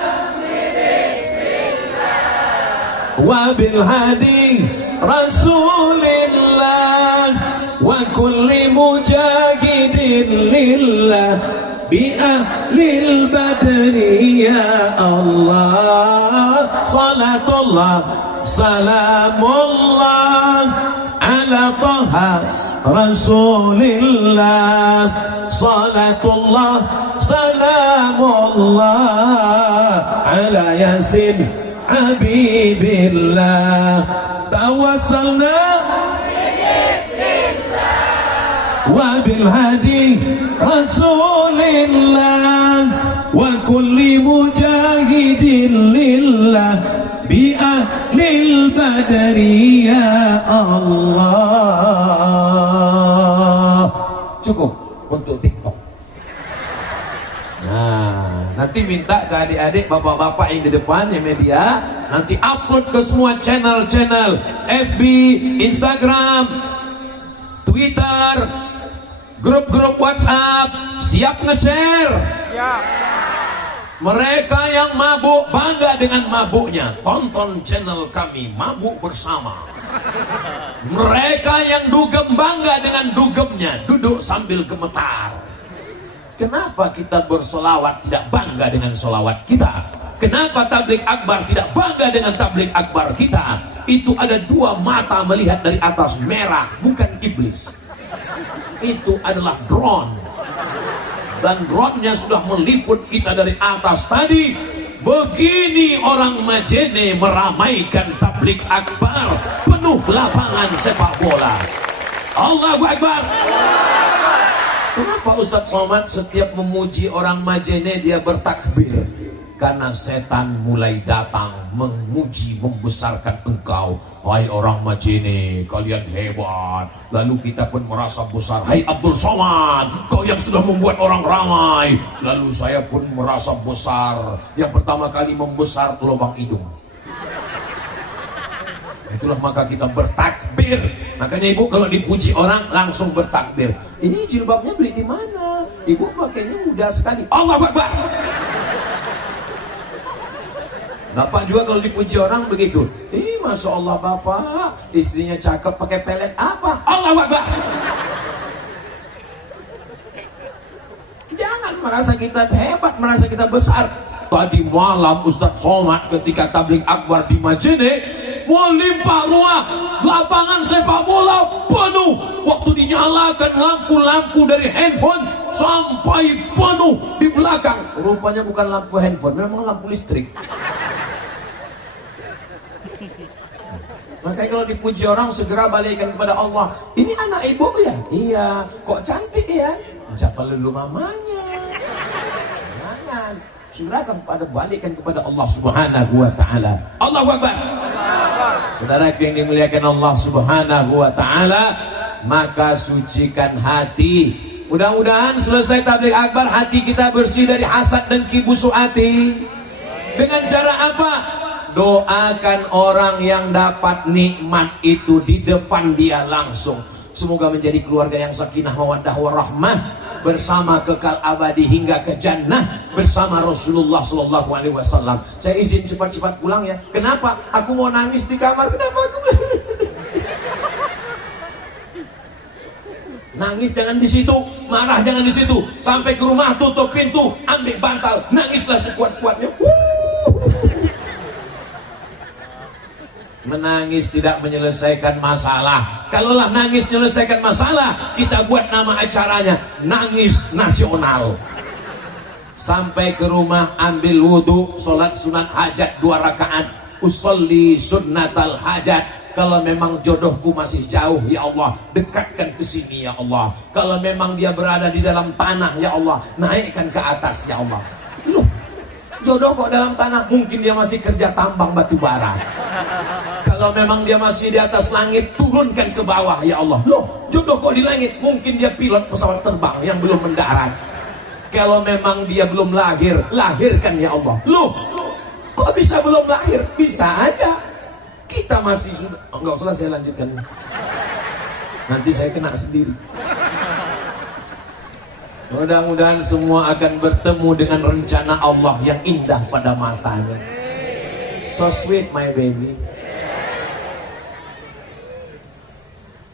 wabil hadi Rasulillah wa kulli mujahidin lillah bi ahlil badri ya Allah. Salatullah, salamullah ala Taha Rasulillah. Salatullah, salamullah ala Yasin Habibillah. Tawassalna wabil hadi Rasulillah wa kulli mujahidin lillah bi ahlil badri ya Allah. Cukup untuk TikTok. Nah, nanti minta ke adik-adik, bapak-bapak yang di depan, yang media, nanti upload ke semua channel-channel FB, Instagram, Twitter, grup-grup WhatsApp. Siap nge-share? Siap. Mereka yang mabuk bangga dengan mabuknya, tonton channel kami Mabuk Bersama. Mereka yang dugem bangga dengan dugemnya, duduk sambil gemetar. Kenapa kita bersolawat tidak bangga dengan solawat kita? Kenapa tablik akbar tidak bangga dengan tablik akbar kita? Itu ada dua mata melihat dari atas, merah, bukan iblis. Itu adalah drone. Dan drone-nya sudah meliput kita dari atas tadi. Begini orang Majene meramaikan tablik akbar, penuh lapangan sepak bola. Allahu Akbar. Kenapa Ustaz Somad setiap memuji orang Majene dia bertakbir? Karena setan mulai datang memuji, membesarkan engkau. Hai orang Majene, kalian hebat. Lalu kita pun merasa besar. Hai Abdul Somad, kau yang sudah membuat orang ramai. Lalu saya pun merasa besar. Yang pertama kali membesar lubang hidung. Itulah maka kita bertakbir. Makanya ibu kalau dipuji orang langsung bertakbir. Ini jilbabnya beli di mana? Ibu pakainya mudah sekali. Allahu Akbar. Bapak juga kalau dipuji orang begitu. Masya Allah bapak, istrinya cakep pakai pelet apa? Allahu Akbar. merasa kita hebat, merasa kita besar. Tadi malam Ustadz Somad ketika tabligh akbar di Majene, melimpah ruah, lapangan sepak bola penuh. Waktu dinyalakan lampu-lampu dari handphone sampai penuh di belakang. Rupanya bukan lampu handphone, memang lampu listrik. Makanya kalau dipuji orang segera balikkan kepada Allah. Ini anak ibu ya? Iya. Kok cantik ya? Siapa dulu mamanya? Jangan. Surahkan balikkan kepada Allah Subhanahu wa taala. Allahu Akbar. Saudara yang dimuliakan Allah Subhanahu wa taala, maka sucikan hati. Mudah-mudahan selesai tabligh akbar hati kita bersih dari hasad dan kibusu hati. Dengan cara apa? Doakan orang yang dapat nikmat itu di depan dia langsung. Semoga menjadi keluarga yang sakinah mawaddah warahmah, bersama kekal abadi hingga ke jannah bersama Rasulullah sallallahu alaihi wasallam. Saya izin cepat-cepat pulang ya. Kenapa? Aku mau nangis di kamar. Kenapa aku? Nangis jangan di situ, marah jangan di situ. Sampai ke rumah tutup pintu, ambil bantal, nangislah sekuat-kuatnya. Menangis tidak menyelesaikan masalah. Kalaulah nangis menyelesaikan masalah, kita buat nama acaranya Nangis Nasional. Sampai ke rumah ambil wudhu, sholat sunat hajat 2 rakaat, usolli sunnatal hajat. Kalau memang jodohku masih jauh, ya Allah, dekatkan ke sini ya Allah. Kalau memang dia berada di dalam tanah, ya Allah, naikkan ke atas ya Allah. Loh, jodoh kok dalam tanah? Mungkin dia masih kerja tambang batu bara. Kalau memang dia masih di atas langit, turunkan ke bawah ya Allah. Loh, jodoh kok di langit? Mungkin dia pilot pesawat terbang yang belum mendarat. Kalau memang dia belum lahir, lahirkan ya Allah. Loh, kok bisa belum lahir? Bisa aja. Kita masih sudah. Oh, enggak usah, saya lanjutkan. Nanti saya kena sendiri. Mudah-mudahan semua akan bertemu dengan rencana Allah yang indah pada masanya. So sweet my baby.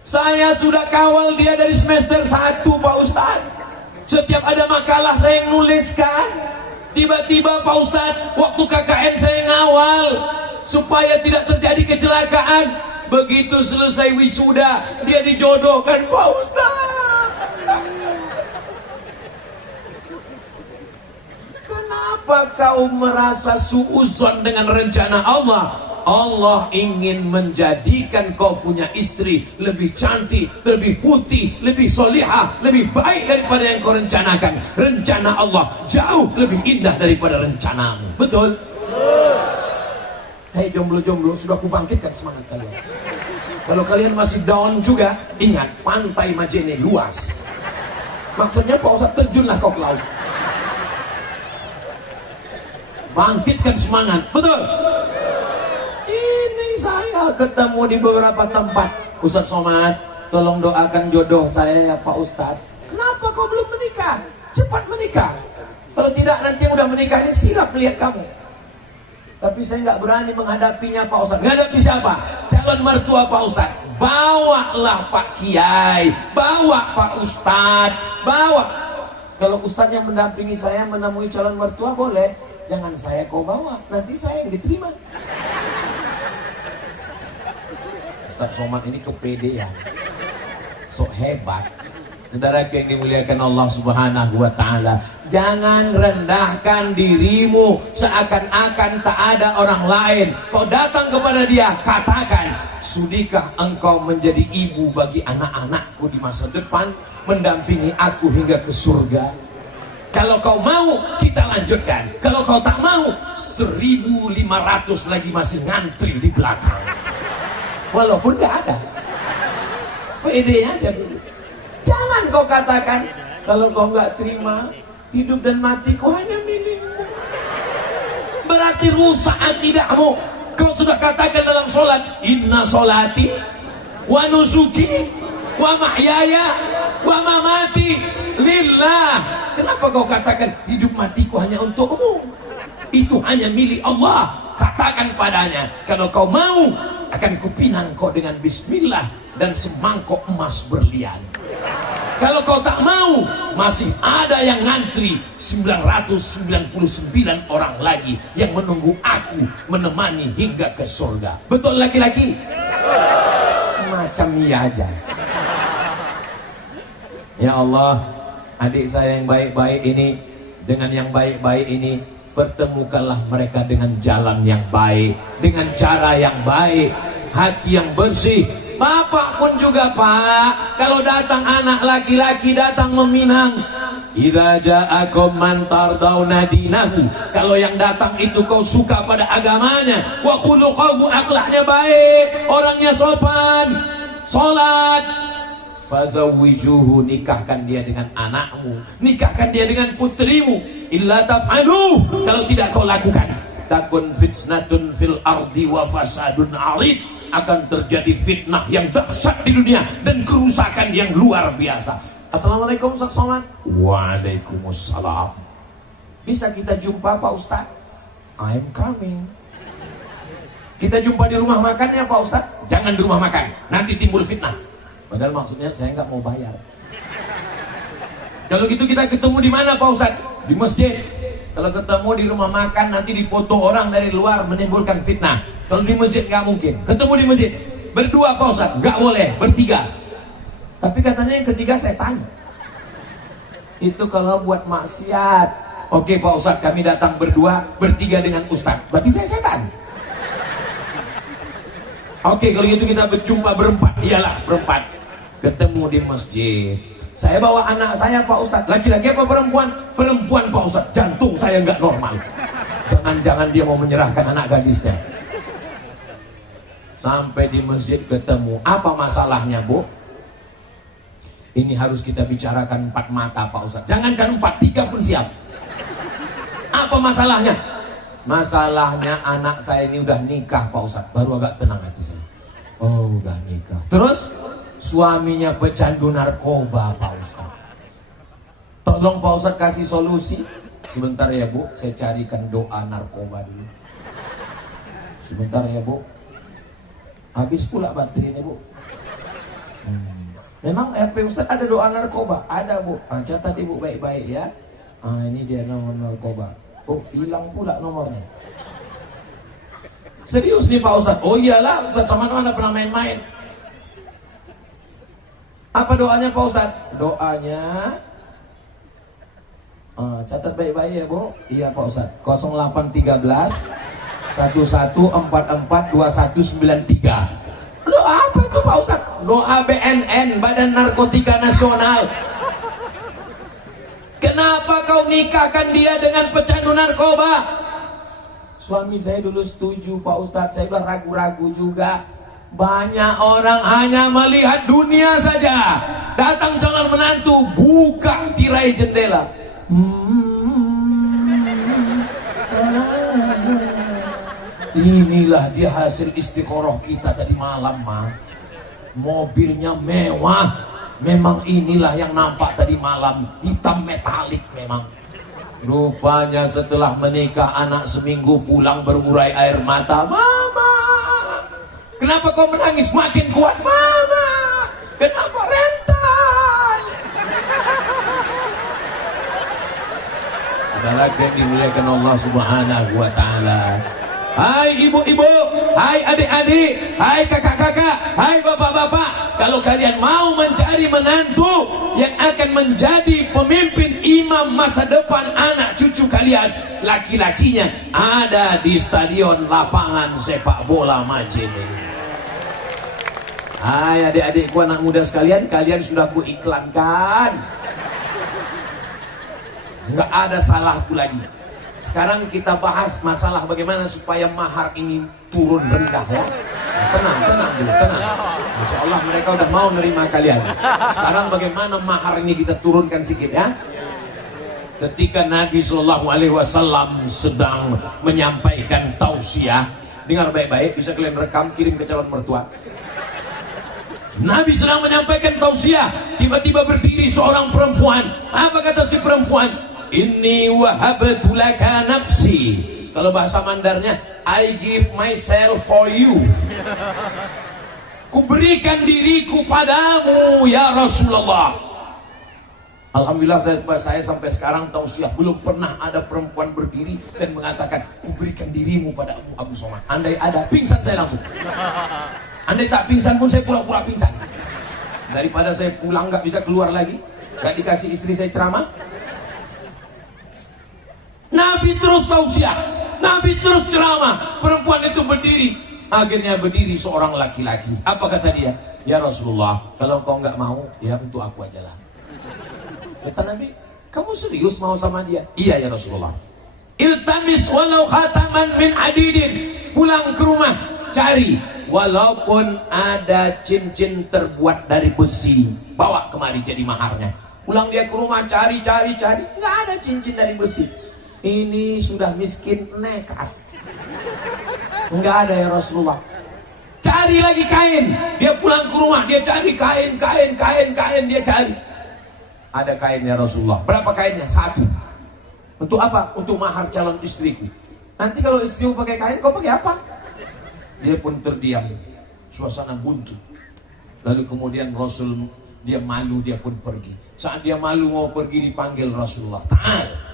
Saya sudah kawal dia dari semester 1 Pak Ustadz. Setiap ada makalah saya yang nuliskan. Tiba-tiba Pak Ustadz, waktu KKN saya ngawal supaya tidak terjadi kecelakaan. Begitu selesai wisuda, dia dijodohkan Pak Ustadz. Kenapa kau merasa suuzon dengan rencana Allah? Allah ingin menjadikan kau punya istri lebih cantik, lebih putih, lebih solihah, lebih baik daripada yang kau rencanakan. Rencana Allah jauh lebih indah daripada rencanamu. Betul? Hei jomblo-jomblo, sudah kubangkitkan semangat kalian. Kalau kalian masih down juga, ingat pantai Majene luas. Maksudnya Pak Ustadz, terjunlah kau ke laut. Bangkitkan semangat. Betul? Saya ketemu di beberapa tempat. Ustadz Somad, tolong doakan jodoh saya ya Pak Ustadz. Kenapa kau belum menikah? Cepat menikah. Kalau tidak nanti udah menikahnya silap melihat kamu. Tapi saya nggak berani menghadapinya Pak Ustadz. Menghadapi siapa? Calon mertua Pak Ustadz. Bawalah Pak Kiai, bawa Pak Ustadz, bawa. Kalau Ustadz yang mendampingi saya menemui calon mertua boleh. Jangan saya kau bawa, nanti saya yang diterima. Ustadz Somad ini kepedean, sok hebat. Saudara yang dimuliakan Allah Subhanahu wa taala, jangan rendahkan dirimu seakan-akan tak ada orang lain. Kau datang kepada dia, katakan, sudikah engkau menjadi ibu bagi anak-anakku di masa depan, mendampingi aku hingga ke surga? Kalau kau mau, kita lanjutkan. Kalau kau tak mau, 1.500 lagi masih ngantri di belakang. Walaupun gak ada, pedenya aja dulu. Jangan kau katakan, kalau kau nggak terima, hidup dan matiku hanya milikmu. Berarti rusak akidahmu. Kau sudah katakan dalam sholat, inna sholati wa nusuki wa mahyaya wa mamati lillah. Kenapa kau katakan hidup matiku hanya untukmu? Itu hanya milik Allah. Katakan padanya, kalau kau mau, akan kupinang kau dengan bismillah dan semangkok emas berlian. Kalau kau tak mau, masih ada yang ngantri 999 orang lagi yang menunggu aku menemani hingga ke surga. Betul laki-laki? Macam iya aja. Ya Allah, adik saya yang baik-baik ini dengan yang baik-baik ini, pertemukanlah mereka dengan jalan yang baik, dengan cara yang baik, hati yang bersih. Bapak pun juga Pak, kalau datang anak laki-laki datang meminang, idza ja'akum man tardawna dinahu, kalau yang datang itu kau suka pada agamanya, wa khuluquhu, akhlaknya baik, orangnya sopan, salat, fazawwijuhu, nikahkan dia dengan anakmu, nikahkan dia dengan putrimu. Illa taf'alu, kalau tidak kau lakukan, takun fitnatun fil ardi wa fasadun 'arid, akan terjadi fitnah yang dahsyat di dunia dan kerusakan yang luar biasa. Assalamualaikum Ustaz Somad. Waalaikumsalam. Bisa kita jumpa Pak Ustaz? I'm coming. Kita jumpa di rumah makannya Pak Ustaz? Jangan di rumah makan, nanti timbul fitnah. Padahal maksudnya saya nggak mau bayar. Kalau gitu kita ketemu di mana Pak Ustaz? Di masjid. Kalau ketemu di rumah makan nanti dipoto orang dari luar menimbulkan fitnah. Kalau di masjid nggak mungkin. Ketemu di masjid berdua Pak Ustaz, nggak boleh bertiga. Tapi katanya yang ketiga setan. Itu kalau buat maksiat. Oke Pak Ustaz, kami datang berdua, bertiga dengan Ustaz. Berarti saya setan. Oke, kalau gitu kita berjumpa berempat. Iyalah berempat. Ketemu di masjid. Saya bawa anak saya Pak Ustaz. Laki-laki apa perempuan? Perempuan Pak Ustaz. Jantung saya nggak normal. Jangan-jangan dia mau menyerahkan anak gadisnya. Sampai di masjid ketemu. Apa masalahnya Bu? Ini harus kita bicarakan 4 mata Pak Ustaz. Jangankan 4, 3 pun siap. Apa masalahnya? Masalahnya anak saya ini udah nikah Pak Ustaz. Baru agak tenang hati saya. Oh udah nikah. Terus suaminya pecandu narkoba Pak Ustaz. Tolong Pak Ustaz kasih solusi. Sebentar ya Bu, saya carikan doa narkoba dulu. Sebentar ya Bu. Habis pula baterainya Bu. Memang RP Ustaz ada doa narkoba? Ada Bu. Catat Ibu baik-baik ya. Ini dia nomor narkoba. Oh hilang pula nomornya. Serius nih Pak Ustaz? Oh iyalah Ustaz, sama mana pernah main-main. Apa doanya Pak Ustaz? Doanya catat baik-baik ya Bu. Iya Pak Ustaz. 0813 1144 2193. Doa apa itu Pak Ustaz? Doa BNN, Badan Narkotika Nasional. Kenapa kau nikahkan dia dengan pecandu narkoba? Suami saya dulu setuju Pak Ustaz. Saya udah ragu-ragu juga. Banyak orang hanya melihat dunia saja. Datang calon menantu, buka tirai jendela. Inilah dia hasil istiqoroh kita tadi malam mah. Mobilnya mewah. Memang inilah yang nampak tadi malam. Hitam metalik memang. Rupanya setelah menikah anak seminggu pulang berurai air mata. Mama, kenapa kau menangis makin kuat? Mama, kenapa rental? Adalah yang dimuliakan Allah Subhanahu wa Ta'ala. Hai ibu-ibu, hai adik-adik, hai kakak-kakak, hai bapak-bapak, kalau kalian mau mencari menantu yang akan menjadi pemimpin imam masa depan anak cucu kalian, laki-lakinya ada di stadion lapangan sepak bola Majid ini. Hai adik-adikku, anak muda sekalian, kalian sudah ku iklankan. Enggak ada salahku lagi. Sekarang kita bahas masalah bagaimana supaya mahar ini turun rendah ya. Tenang dulu, tenang. Insya Allah mereka udah mau nerima kalian. Sekarang bagaimana mahar ini kita turunkan sedikit ya. Ketika Nabi SAW sedang menyampaikan tausiah, dengar baik-baik, bisa kalian rekam, kirim ke calon mertua. Nabi sedang menyampaikan tausiah, tiba-tiba berdiri seorang perempuan. Apa kata si perempuan? Inni wahabtu laka nafsi. Kalau bahasa Mandarnya, I give myself for you. Kuberikan diriku padamu ya Rasulullah. Alhamdulillah saya sampai sekarang tausiah belum pernah ada perempuan berdiri dan mengatakan, ku berikan dirimu pada Abu Somad. Andai ada, pingsan saya langsung. Andai tak pingsan pun saya pura-pura pingsan. Daripada saya pulang nggak bisa keluar lagi, nggak dikasih istri saya ceramah. Nabi terus tausiah, Nabi terus ceramah, perempuan itu berdiri. Akhirnya berdiri seorang laki-laki. Apa kata dia? Ya Rasulullah, kalau kau nggak mau, ya untuk aku aja lah. Kata Nabi, kamu serius mau sama dia? Iya ya Rasulullah. Iltamis walau khataman min adidin. Pulang ke rumah, cari walaupun ada cincin terbuat dari besi, bawa kemari jadi maharnya. Pulang dia ke rumah, cari, nggak ada cincin dari besi. Ini sudah miskin nekat. Nggak ada ya Rasulullah. Cari lagi kain. Dia pulang ke rumah, dia cari kain, dia cari. Ada kainnya Rasulullah. Berapa kainnya? 1. Untuk apa? Untuk mahar calon istriku. Nanti kalau istrimu pakai kain, kau pakai apa? Dia pun terdiam. Suasana buntu. Lalu kemudian Rasul, dia malu, dia pun pergi. Saat dia malu mau pergi, dipanggil Rasulullah.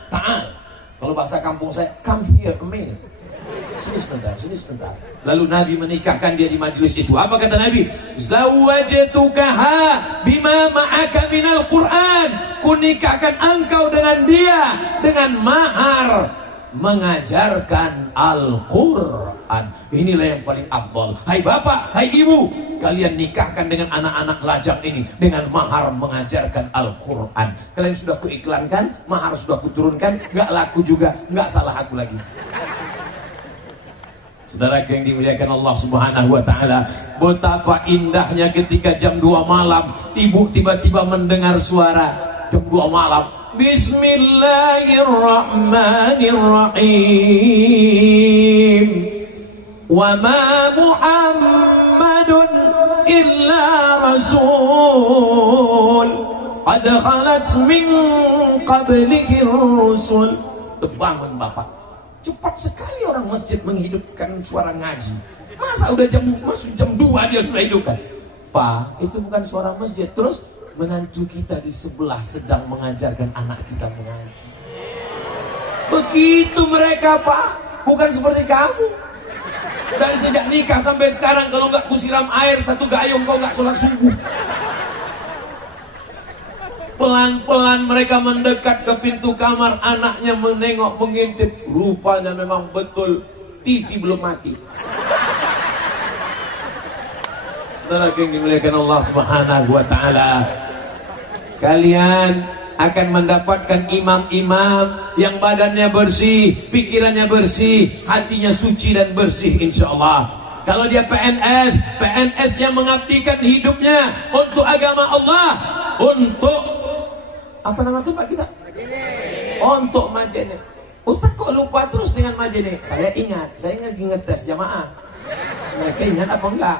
Ta'al. Kalau bahasa kampung saya, come here, Amir. Sini sebentar. Lalu Nabi menikahkan dia di majelis itu. Apa kata Nabi? Zawwajtukaha bima ma'aka minal Qur'an. Kunikahkan engkau dengan dia dengan mahar mengajarkan Al-Quran. Inilah yang paling afdal. Hai bapak, hai ibu, kalian nikahkan dengan anak-anak lajang ini dengan mahar mengajarkan Al-Quran. Kalian sudah kuiklankan, mahar sudah kuturunkan, gak laku juga, gak salah aku lagi. Saudara yang dimuliakan Allah Subhanahu wa taala, betapa indahnya ketika jam 2 malam ibu tiba-tiba mendengar suara jam 2 malam. Bismillahirrahmanirrahim. Wa ma Muhammadun illa rasul qad khalat min qablihi rusul. Bangun bapak. Cepat sekali orang masjid menghidupkan suara ngaji. Masa udah jam 2 dia sudah hidupkan? Pak, itu bukan suara masjid. Terus menantu kita di sebelah sedang mengajarkan anak kita mengaji. Begitu mereka Pak, bukan seperti kamu. Dari sejak nikah sampai sekarang kalau nggak kusiram air 1 gayung kau nggak sholat subuh. Pelan-pelan mereka mendekat ke pintu kamar, anaknya menengok, mengintip. Rupanya memang betul TV belum mati. Saudara yang dimuliakan Allah Subhanahu wa taala, kalian akan mendapatkan imam-imam yang badannya bersih, pikirannya bersih, hatinya suci dan bersih insyaallah. Kalau dia PNS yang mengabdikan hidupnya untuk agama Allah, untuk apa nama itu Pak kita? Untuk Majene. Ustaz kok lupa terus dengan Majene? Saya ingat, saya lagi ngetes jamaah. Mereka ingat apa enggak?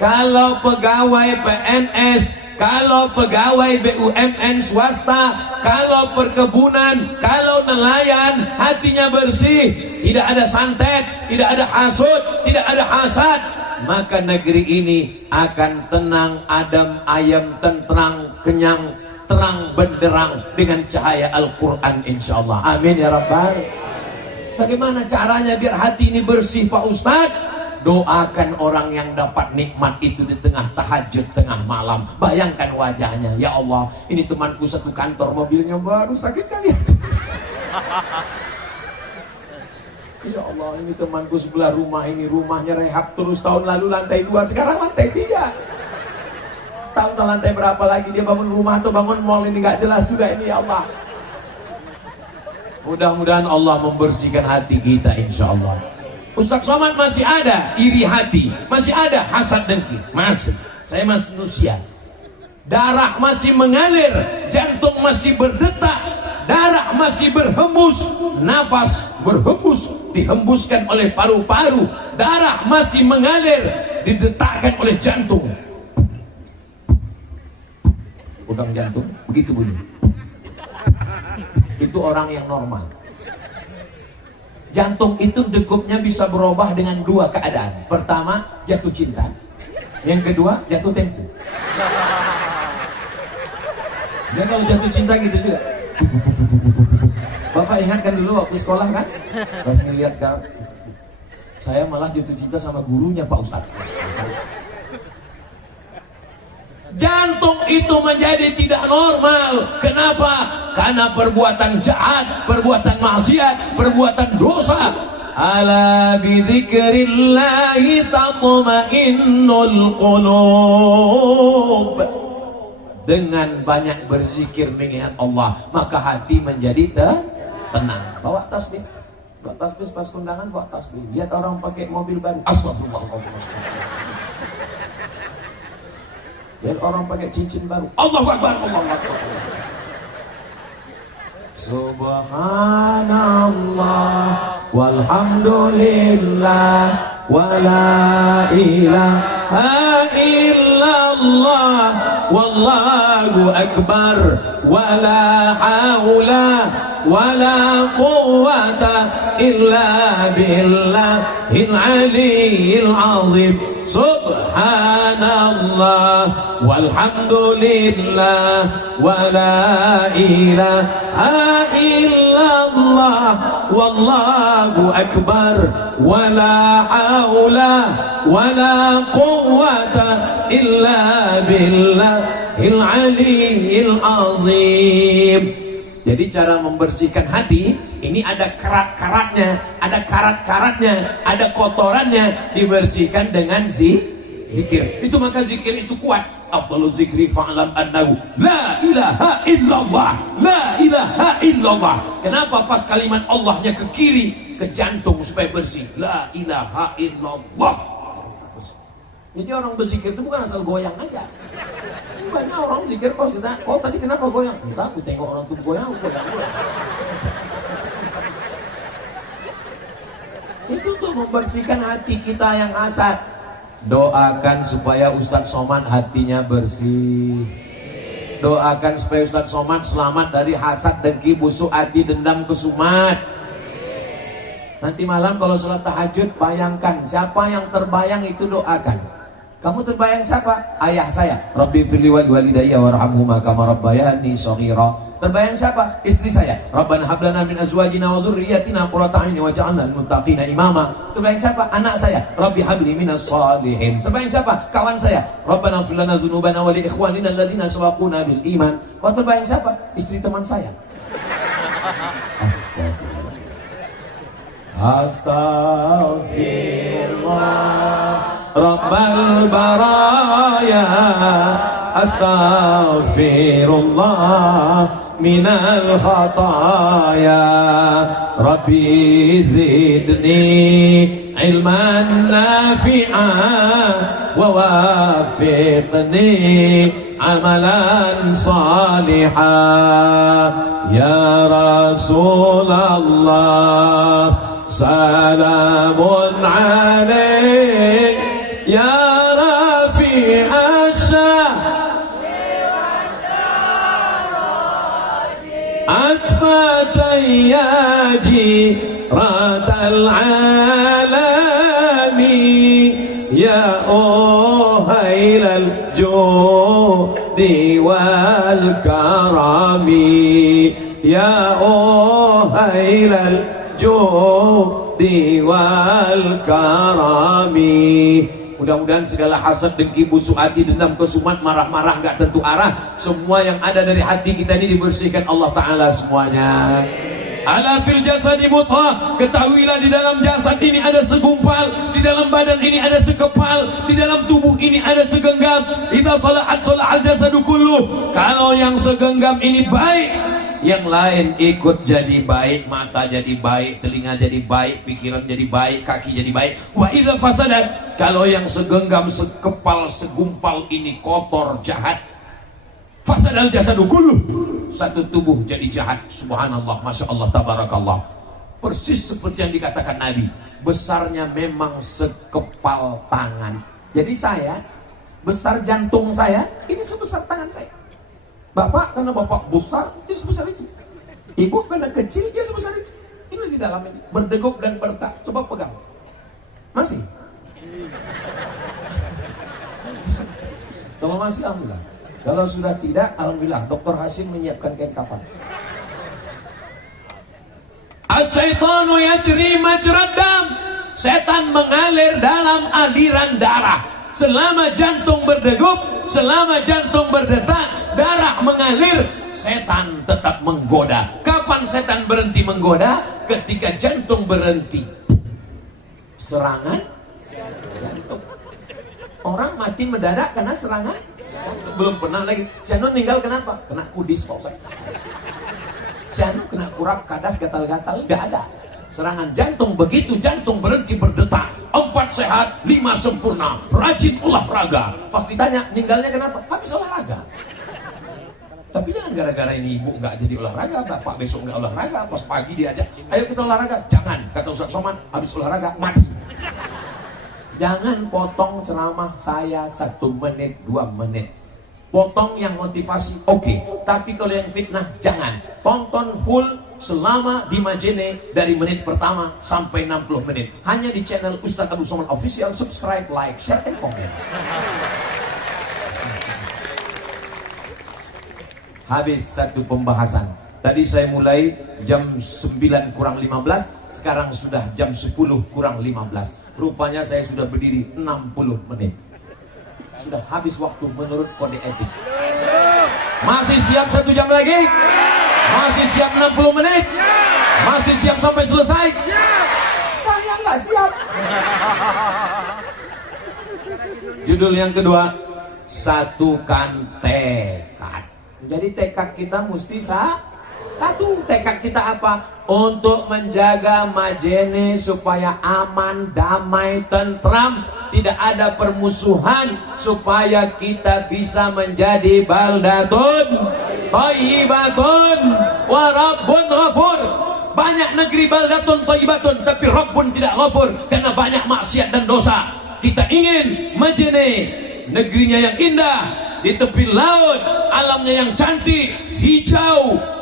Kalau pegawai PNS, kalau pegawai BUMN swasta, kalau perkebunan, kalau nelayan, hatinya bersih, tidak ada santet, tidak ada hasud, tidak ada hasad, maka negeri ini akan tenang, adem, ayem, tentrang, kenyang, terang benderang dengan cahaya Al-Quran insyaallah. Amin ya Rabbal. Bagaimana caranya biar hati ini bersih Pak Ustadz? Doakan orang yang dapat nikmat itu di tengah tahajud, tengah malam. Bayangkan wajahnya, ya Allah, ini temanku satu kantor, mobilnya baru, sakit kali ya. Ya Allah, ini temanku sebelah rumah ini, rumahnya rehab terus tahun lalu lantai 2, sekarang lantai 3. Tahu lantai berapa lagi dia bangun rumah atau bangun mall, ini gak jelas juga ini, ya Allah. Mudah-mudahan Allah membersihkan hati kita insyaallah. Ustaz Somad masih ada iri hati, masih ada hasad dengki, masih. Saya masih manusia. Darah masih mengalir, jantung masih berdetak, darah masih berhembus, nafas berhembus, dihembuskan oleh paru-paru, darah masih mengalir, didetakkan oleh jantung. Udang jantung begitu bunyi. Itu orang yang normal. Jantung itu degupnya bisa berubah dengan 2 keadaan. Pertama, jatuh cinta. Yang kedua, jatuh tempo. Dia kalau jatuh cinta gitu juga. Bapak ingatkan dulu waktu sekolah kan, pas ngeliat kan, saya malah jatuh cinta sama gurunya Pak Ustadz. Jantung itu menjadi tidak normal. Kenapa? Karena perbuatan jahat, perbuatan maksiat, perbuatan dosa. Ala bidzikrillahi tatma'innul qulub. Dengan banyak berzikir mengingat Allah, maka hati menjadi tenang. Bawa tasbih. Bawa tasbih pas kondangan, bawa tasbih. Lihat orang pakai mobil baru, astagfirullahaladzim. Lihat orang pakai cincin baru, Allahu Akbar, Allahu Akbar. Subhanallah walhamdulillah wala ilaha illallah wallahu akbar wala haula wala quwwata illa billahil aliyyil azim. Subhanallah walhamdulillah wala ilaha illallah wallahu akbar wala haula wala quwwata illa billahil aliyyil azim. Jadi cara membersihkan hati ini ada karat-karatnya, ada karat-karatnya, ada kotorannya, dibersihkan dengan zikir. Itu maka zikir itu kuat. Afdalu zikri fa'lam annahu la ilaha illallah, la ilaha illallah. Kenapa? Pas kalimat Allahnya ke kiri, ke jantung supaya bersih. La ilaha illallah. Jadi orang berzikir itu bukan asal goyang aja. Banyak orang zikir kok kita, kok tadi kenapa goyang? Enggak, aku tengok orang tuh goyang, goyang. Itu tuh membersihkan hati kita yang hasad. Doakan supaya Ustadz Somad hatinya bersih. Doakan supaya Ustadz Somad selamat dari hasad, dengki, busuk hati, dendam, kesumat. Nanti malam kalau sholat tahajud, bayangkan siapa yang terbayang itu doakan. Kamu terbayang siapa? Ayah saya. Rabbi firli wal walidayya warhamhuma kama rabbayani shaghira. Terbayang siapa? Istri saya. Rabbana hab lana min azwajina wa dzurriyyatina qurrata a'yun waj'alna lil muttaqina imama. Terbayang siapa? Anak saya. Rabbi habli minas shalihin. Terbayang siapa? Kawan saya. Rabbana ighfir lana dzunubana wa li ikhwanina alladziina sabaquna bil iman. Kau terbayang siapa? Istri teman saya. Astaghfirullah Rabbal baraya, astaghfirullah minal khataya. Rabbi zidni ilman nafi'an wa wafiqni amalan salihan. Ya Rasulullah salamun alaik ya rafi' atfatay ya jiratal alami ya uhailal judi wal karami ya uhailal judi wal karami. Mudah-mudahan segala hasad, dengki, busuk hati, dendam, kesumat, marah-marah gak tentu arah, semua yang ada dari hati kita ini dibersihkan Allah Ta'ala semuanya. Ala fil jasadi mudghah, ketahuilah di dalam jasad ini ada segumpal, di dalam badan ini ada sekepal, di dalam tubuh ini ada segenggam. Idza salahat salahal jasadu kulluh. Kalau yang segenggam ini baik, yang lain ikut jadi baik. Mata jadi baik, telinga jadi baik, pikiran jadi baik, kaki jadi baik. Wa idza fasadat, kalau yang segenggam, sekepal, segumpal ini kotor, jahat, fasadal jasadu kulluh, satu tubuh jadi jahat. Subhanallah, Masya Allah, Tabarakallah. Persis seperti yang dikatakan Nabi, besarnya memang sekepal tangan. Jadi saya, besar jantung saya, ini sebesar tangan saya. Bapak karena bapak besar, dia sebesar itu. Ibu karena kecil, dia sebesar itu. Ini di dalam ini, berdegup dan bertak. Coba pegang. Masih? Kalau masih, alhamdulillah. Kalau sudah tidak, alhamdulillah Dr. Hasim menyiapkan kain kafan. As-syaitanu yajri majrad dam. Setan mengalir dalam aliran darah. Selama jantung berdegup, selama jantung berdetak, darah mengalir, setan tetap menggoda. Kapan setan berhenti menggoda? Ketika jantung berhenti. Serangan jantung. Orang mati mendadak karena serangan. Belum pernah lagi. Sianu meninggal kenapa? Kena kudis kok. Sianu kena kurap, kadas, gatal-gatal. Gak ada. Serangan jantung, begitu jantung berhenti berdetak, 4 sehat, 5 sempurna, rajin olahraga. Pas ditanya meninggalnya kenapa? Habis olahraga. Tapi jangan gara-gara ini ibu nggak jadi olahraga, bapak besok nggak olahraga, pas pagi diajak, ayo kita olahraga. Jangan, kata Ustaz Somad, habis olahraga mati. Jangan potong ceramah saya 1 menit, 2 menit. Potong yang motivasi, oke. Tapi kalau yang fitnah, jangan. Tonton full selama di Majene dari menit pertama sampai 60 menit. Hanya di channel Ustaz Abdul Somad Official. Subscribe, like, share, dan komen. Habis satu pembahasan. Tadi saya mulai jam 9 kurang 15. Sekarang sudah jam 10 kurang 15. Rupanya saya sudah berdiri 60 menit. Sudah habis waktu menurut kode etik. Masih siap 1 jam lagi? Masih siap 60 menit? Masih siap sampai selesai? Saya nggak siap. Judul yang kedua, satukan tekad. Jadi tekad kita mesti satu. Tekad kita apa? Untuk menjaga Majene supaya aman, damai, tentram, tidak ada permusuhan, supaya kita bisa menjadi baldatun thayyibatun wa rabbun ghafur. Banyak negeri baldatun thayyibatun, tapi Rabbun tidak ghafur karena banyak maksiat dan dosa. Kita ingin Majene, negerinya yang indah, di tepi laut, alamnya yang cantik, hijau.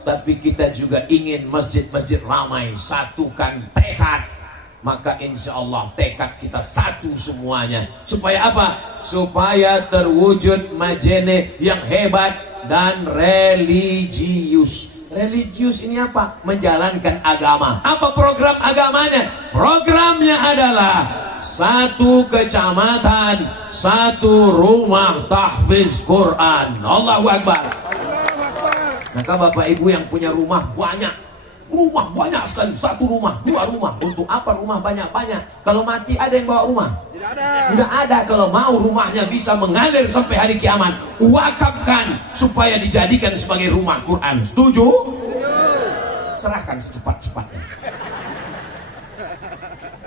Tapi kita juga ingin masjid-masjid ramai. Satukan tekad. Maka insya Allah tekad kita satu semuanya. Supaya apa? Supaya terwujud Majene yang hebat dan religius. Religius ini apa? Menjalankan agama. Apa program agamanya? Programnya adalah 1 kecamatan, 1 rumah tahfiz Quran. Allahu Akbar. Maka bapak ibu yang punya rumah banyak sekali, 1 rumah, 2 rumah. Untuk apa rumah banyak-banyak? Kalau mati ada yang bawa rumah? Tidak ada. Kalau mau rumahnya bisa mengalir sampai hari kiamat, wakafkan supaya dijadikan sebagai rumah Quran. Setuju? Serahkan secepat-cepatnya.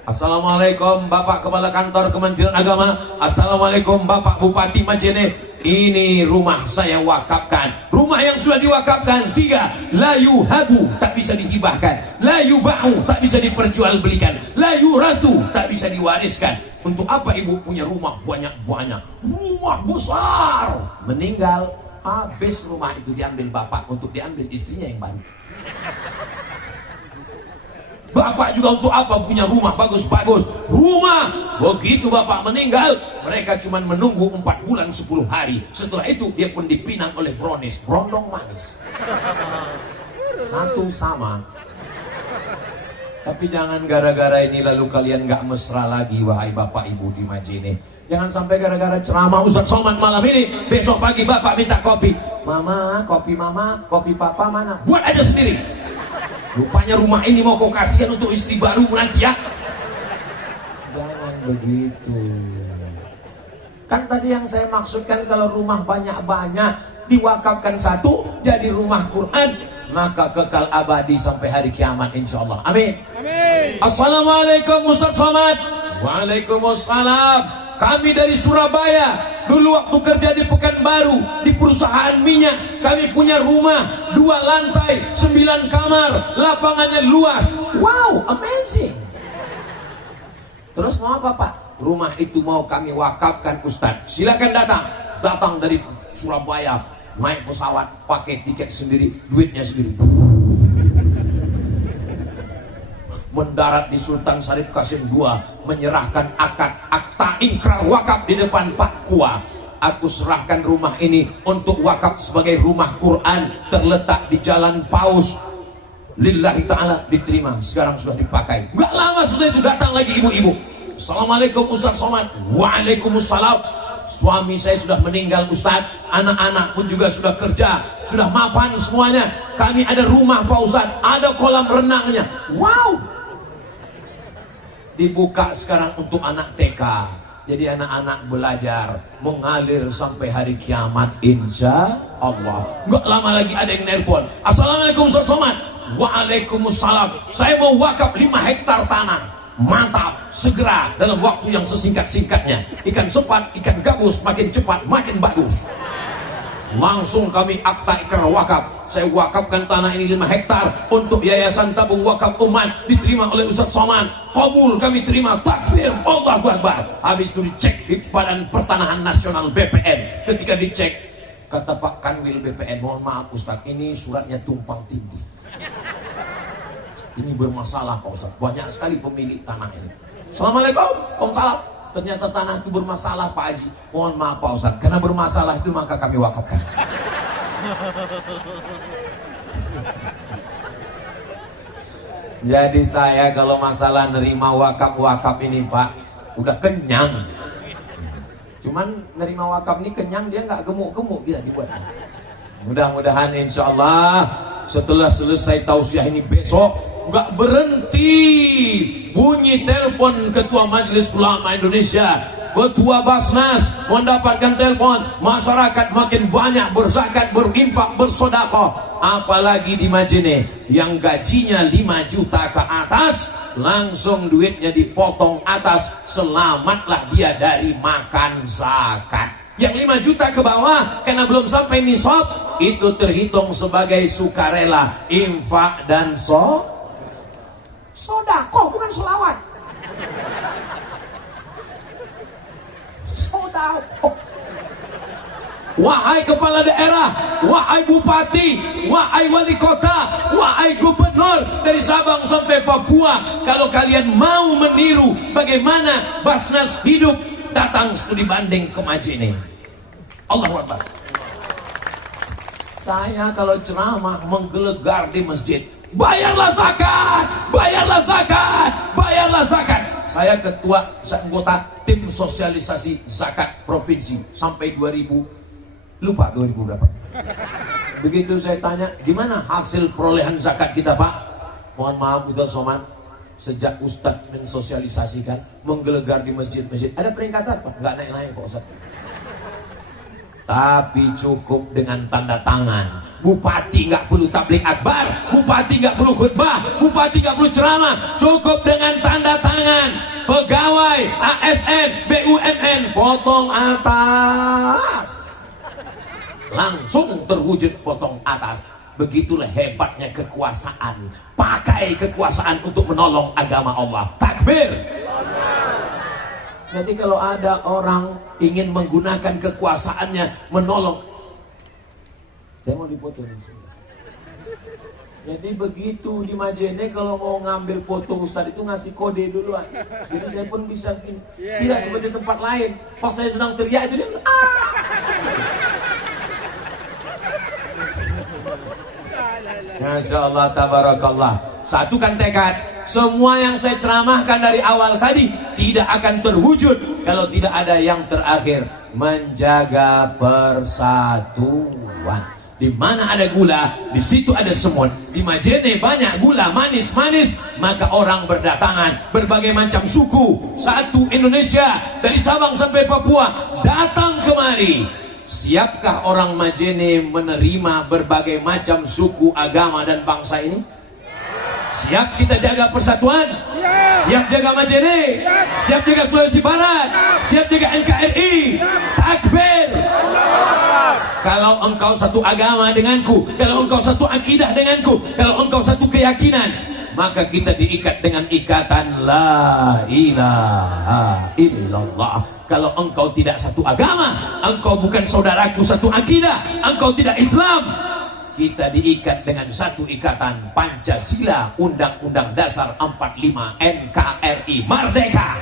Assalamualaikum Bapak Kepala Kantor Kementerian Agama. Assalamualaikum Bapak Bupati Majene. Ini rumah saya wakafkan. Rumah yang sudah diwakafkan 3. La yuhabu, tak bisa dihibahkan. La yuba'u, tak bisa diperjualbelikan. La yurasu, tak bisa diwariskan. Untuk apa ibu punya rumah banyak-banyak? Rumah besar. Meninggal, habis rumah itu diambil bapak untuk diambil istrinya yang baru. Bapak juga untuk apa punya rumah bagus-bagus? Rumah. Begitu bapak meninggal, mereka cuma menunggu 4 bulan 10 hari. Setelah itu dia pun dipinang oleh brownies, brondong manis. Satu sama. Tapi jangan gara-gara ini lalu kalian gak mesra lagi, wahai bapak ibu di Majene. Jangan sampai gara-gara ceramah Ustaz Somad malam ini, besok pagi bapak minta kopi. Mama, kopi papa mana? Buat aja sendiri. Rupanya rumah ini mau kau kasihkan untuk istri baru nanti ya. Jangan begitu. Kan tadi yang saya maksudkan, kalau rumah banyak-banyak diwakafkan 1 jadi rumah Quran, maka kekal abadi sampai hari kiamat insya Allah. Amin. Amin. Assalamualaikum Ustaz Somad. Waalaikumsalam. Kami dari Surabaya, dulu waktu kerja di Pekanbaru, di perusahaan minyak, kami punya rumah 2 lantai, 9 kamar, lapangannya luas. Wow, amazing. Terus mau apa Pak? Rumah itu mau kami wakafkan Ustadz. Silakan datang dari Surabaya, naik pesawat, pakai tiket sendiri, duitnya sendiri. Mendarat di Sultan Syarif Qasim II, menyerahkan akta ingkrar wakaf di depan Pak Kua. aku serahkan rumah ini untuk wakaf sebagai rumah Quran, terletak di Jalan Paus, lillahi ta'ala, diterima. Sekarang sudah dipakai. Gak lama sudah itu datang lagi ibu-ibu. Assalamualaikum Ustaz Somad. Waalaikumsalam. Suami saya sudah meninggal Ustaz, anak-anak pun juga sudah kerja, sudah mapan semuanya. Kami ada rumah Pak Ustaz, ada kolam renangnya. Wow. Dibuka sekarang untuk anak TK. Jadi anak-anak belajar mengalir sampai hari kiamat insya Allah. Nggak lama lagi ada yang nelpon. Assalamualaikum Ustaz Somad. Waalaikumsalam. Saya mau wakaf 5 hektar tanah. Mantap, segera dalam waktu yang sesingkat-singkatnya. Ikan sepat, ikan gabus makin cepat makin bagus. Langsung kami akta ikrar wakaf. Saya wakafkan tanah ini 5 hektar untuk Yayasan Tabung Wakaf Umat, diterima oleh Ustaz Somad. Kabul, kami terima. Takbir, Allahu Akbar. Habis itu dicek di Badan Pertanahan Nasional BPN. Ketika dicek, kata Pak Kanwil BPN, mohon maaf Ustaz, ini suratnya tumpang tindih. Ini bermasalah Pak Ustaz, banyak sekali pemilik tanah ini. Assalamualaikum, waalaikumsalam. Ternyata tanah itu bermasalah Pak Haji. Mohon maaf Pak Ustaz, karena bermasalah itu maka kami wakafkan. Jadi saya kalau masalah nerima wakaf-wakaf ini Pak, udah kenyang. Cuman nerima wakaf ini kenyang, dia nggak gemuk-gemuk bisa dibuat. Mudah-mudahan insya Allah setelah selesai tausiah ini besok nggak berhenti bunyi telepon Ketua Majelis Ulama Indonesia, Ketua Basnas mendapatkan telepon, masyarakat makin banyak berzakat, berinfak, bersedekah. Apalagi di Majene yang gajinya 5 juta ke atas, langsung duitnya dipotong atas, selamatlah dia dari makan zakat. Yang 5 juta ke bawah karena belum sampai nisab, itu terhitung sebagai sukarela, infak dan sodakoh, bukan sholawat. Sodakoh. Wahai kepala daerah, wahai bupati, wahai wali kota, wahai gubernur dari Sabang sampai Papua, kalau kalian mau meniru bagaimana Basnas hidup, datang studi banding ke Majene. Allahu Akbar. Saya kalau ceramah menggelegar di masjid, bayarlah zakat, bayarlah zakat, bayarlah zakat. Saya ketua anggota tim sosialisasi zakat provinsi sampai 2000, lupa 2000 berapa. Begitu saya tanya, gimana hasil perolehan zakat kita Pak? Mohon maaf Ustaz Somad, sejak Ustaz mensosialisasikan, menggelegar di masjid-masjid, ada peningkatan Pak? Nggak naik-naik Pak Ustaz. Tapi cukup dengan tanda tangan. Bupati nggak perlu tabligh akbar, bupati nggak perlu khutbah, bupati nggak perlu ceramah, cukup dengan tanda tangan. Pegawai ASN, BUMN potong atas, langsung terwujud potong atas. Begitulah hebatnya kekuasaan. Pakai kekuasaan untuk menolong agama Allah. Takbir. Jadi kalau ada orang ingin menggunakan kekuasaannya menolong, saya mau dipoto nih. Jadi begitu di Majene kalau mau ngambil foto Ustaz itu ngasih kode duluan. Jadi saya pun bisa gini. Tidak seperti tempat lain. Pas saya sedang teriak itu dia bilang, Masya Allah, tabarakallah. Satukan tekad. Semua yang saya ceramahkan dari awal tadi tidak akan terwujud kalau tidak ada yang terakhir, menjaga persatuan. Di mana ada gula, di situ ada semut. Di Majene banyak gula manis-manis, maka orang berdatangan, berbagai macam suku. Satu Indonesia dari Sabang sampai Papua datang kemari. Siapkah orang Majene menerima berbagai macam suku, agama dan bangsa ini? Siap kita jaga persatuan? Siap jaga Majene? Siap jaga Sulawesi Barat? Siap jaga NKRI? Takbir. Kalau engkau satu agama denganku, kalau engkau satu akidah denganku, kalau engkau satu keyakinan, maka kita diikat dengan ikatan la ilaha illallah. Kalau engkau tidak satu agama, engkau bukan saudaraku satu akidah, engkau tidak Islam, kita diikat dengan satu ikatan Pancasila, Undang-Undang Dasar 45, NKRI, Merdeka.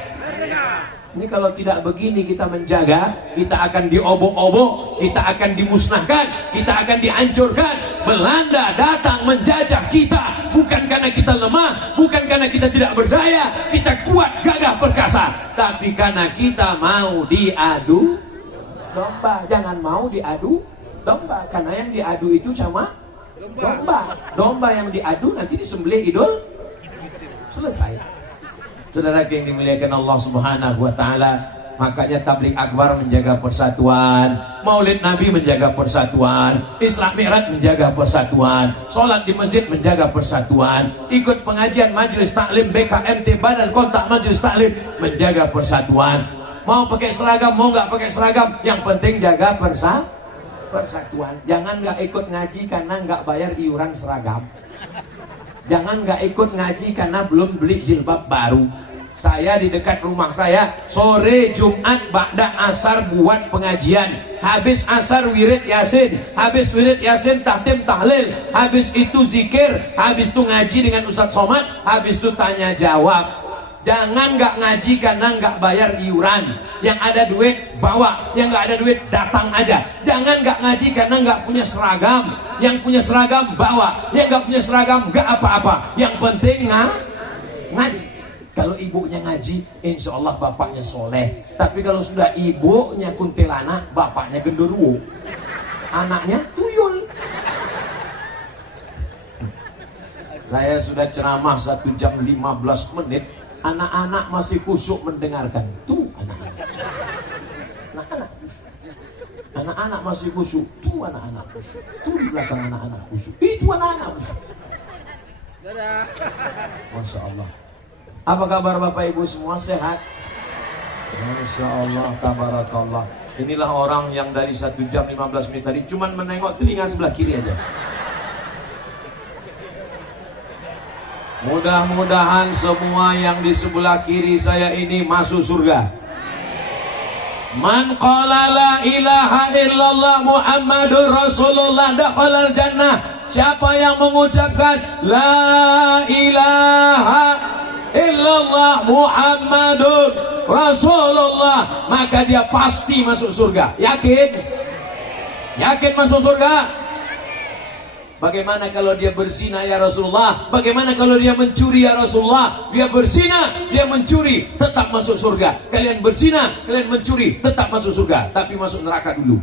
Ini kalau tidak begini kita menjaga, kita akan diobok-obok, kita akan dimusnahkan, kita akan dihancurkan. Belanda datang menjajah kita, bukan karena kita lemah, bukan karena kita tidak berdaya, kita kuat, gagah, perkasa, tapi karena kita mau diadu domba. Jangan mau diadu domba, karena yang diadu itu cuma domba. Domba yang diadu nanti disembelih idul, selesai. Saudara yang dimuliakan Allah Subhanahu wa taala, makanya tabligh akbar menjaga persatuan, Maulid Nabi menjaga persatuan, Isra Mi'raj menjaga persatuan, salat di masjid menjaga persatuan, ikut pengajian majelis taklim BKMT Badan Kontak Majelis Taklim menjaga persatuan. Mau pakai seragam, mau nggak pakai seragam, yang penting jaga persatuan. Jangan nggak ikut ngaji karena nggak bayar iuran seragam. Jangan nggak ikut ngaji karena belum beli jilbab baru. Saya di dekat rumah saya sore Jumat ba'da asar buat pengajian. Habis asar wirid yasin, habis wirid yasin tahtim tahlil, habis itu zikir, habis itu ngaji dengan Ustadz Somad, habis itu tanya jawab. Jangan nggak ngaji karena nggak bayar iuran. Yang ada duit bawa, yang nggak ada duit datang aja. Jangan nggak ngaji karena nggak punya seragam. Yang punya seragam bawa, yang nggak punya seragam nggak apa-apa. Yang penting ngaji. Kalau ibunya ngaji, insya Allah bapaknya soleh. Tapi kalau sudah ibunya kuntilanak, bapaknya genderuwo, anaknya tuyul. Saya sudah ceramah 1 jam 15 menit. Anak-anak masih khusyuk mendengarkan. Tuh anak-anak. Anak-anak khusyuk. Anak-anak masih khusyuk. Tuh anak-anak khusyuk. Tuh di belakang anak-anak khusyuk. Itu anak-anak khusyuk. Masya Allah. Apa kabar Bapak Ibu semua, sehat? Masya Allah, tabarakallah. Inilah orang yang dari 1 jam 15 menit tadi cuman menengok telinga sebelah kiri aja. Mudah-mudahan semua yang di sebelah kiri saya ini masuk surga. Man qala la ilaha illallah Muhammadur Rasulullah dakhalal jannah. Siapa yang mengucapkan la ilaha illallah Muhammadur Rasulullah, maka dia pasti masuk surga. Yakin? Yakin masuk surga? Bagaimana kalau dia berzina ya Rasulullah? Bagaimana kalau dia mencuri ya Rasulullah? Dia berzina, dia mencuri, tetap masuk surga. Kalian berzina, kalian mencuri, tetap masuk surga, tapi masuk neraka dulu.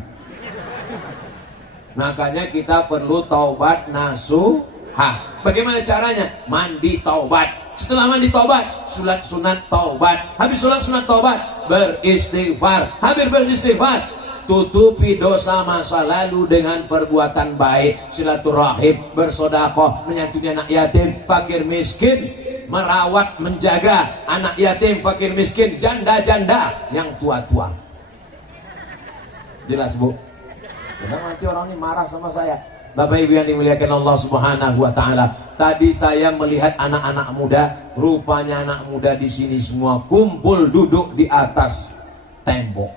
Makanya kita perlu taubat nasuha. Bagaimana caranya? Mandi taubat. Setelah mandi taubat, sholat sunat taubat. Habis sholat sunat taubat, beristighfar. Habis beristighfar, tutupi dosa masa lalu dengan perbuatan baik, silaturahim, bersedekah, menyantuni anak yatim, fakir miskin, merawat, menjaga anak yatim, fakir miskin, janda-janda yang tua-tua. Jelas Bu? Jangan nanti orang ini marah sama saya. Bapak Ibu yang dimuliakan Allah Subhanahu wa taala. Tadi saya melihat anak-anak muda, rupanya anak muda di sini semua kumpul duduk di atas tembok.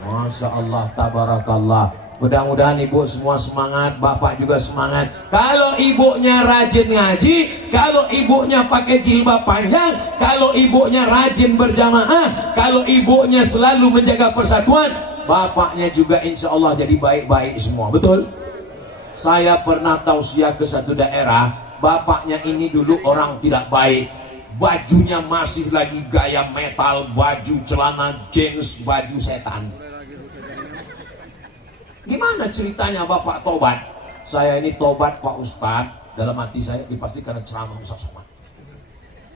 Masya Allah, tabarakallah. Mudah-mudahan ibu semua semangat, bapak juga semangat. Kalau ibunya rajin ngaji, kalau ibunya pakai jilbab panjang, kalau ibunya rajin berjamaah, kalau ibunya selalu menjaga persatuan, bapaknya juga insya Allah jadi baik-baik semua. Betul? Saya pernah tausiah ke satu daerah, bapaknya ini dulu orang tidak baik. Bajunya masih lagi gaya metal, baju celana jeans, baju setan. Gimana ceritanya bapak tobat? Saya ini tobat Pak Ustadz. Dalam hati saya pasti karena ceramah Ustadz Somad.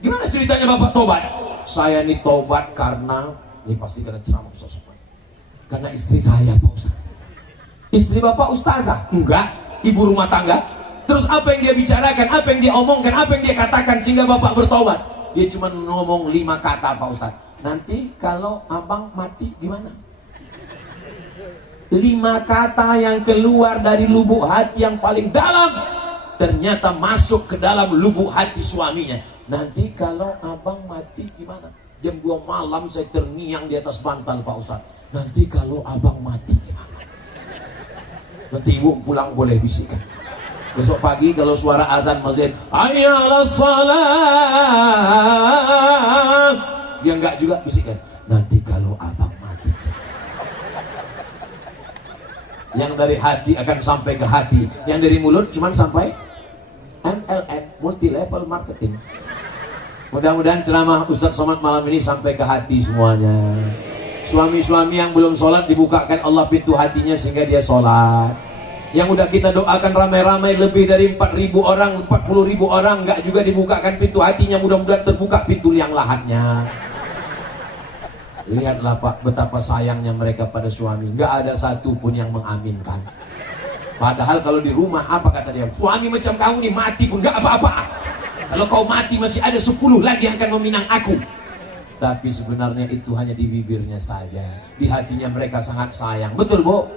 Gimana ceritanya bapak tobat? Saya ini tobat karena ini pasti karena ceramah Ustadz Somad. Karena istri saya Pak Ustadz. Istri bapak ustazah? Enggak, ibu rumah tangga. Terus apa yang dia bicarakan, apa yang dia omongkan, apa yang dia katakan sehingga bapak bertobat? Dia cuma ngomong 5 kata Pak Ustadz. Nanti kalau abang mati gimana? 5 kata yang keluar dari lubuk hati yang paling dalam, ternyata masuk ke dalam lubuk hati suaminya. Nanti kalau abang mati gimana? Jam 2 malam saya terngiang di atas bantal Pak Ustadz. Nanti kalau abang mati gimana? Nanti ibu pulang boleh bisikan. Besok pagi kalau suara azan masjid, hayya 'alas shalah, dia enggak juga bisikan. Nanti kalau abang mati. Yang dari hati akan sampai ke hati, yang dari mulut cuman sampai MLM, multi level marketing. Mudah-mudahan ceramah Ustadz Somad malam ini sampai ke hati semuanya. Suami-suami yang belum sholat, dibukakan Allah pintu hatinya sehingga dia sholat. Yang udah kita doakan ramai-ramai lebih dari 4.000 orang, 40.000 orang, nggak juga dibukakan pintu hatinya, mudah-mudahan terbuka pintu yang lahatnya. Lihatlah Pak, betapa sayangnya mereka pada suami, nggak ada satu pun yang mengaminkan. Padahal kalau di rumah apa kata dia, suami macam kamu nih mati pun nggak apa-apa. Kalau kau mati masih ada 10 lagi yang akan meminang aku. Tapi sebenarnya itu hanya di bibirnya saja, di hatinya mereka sangat sayang. Betul Bu?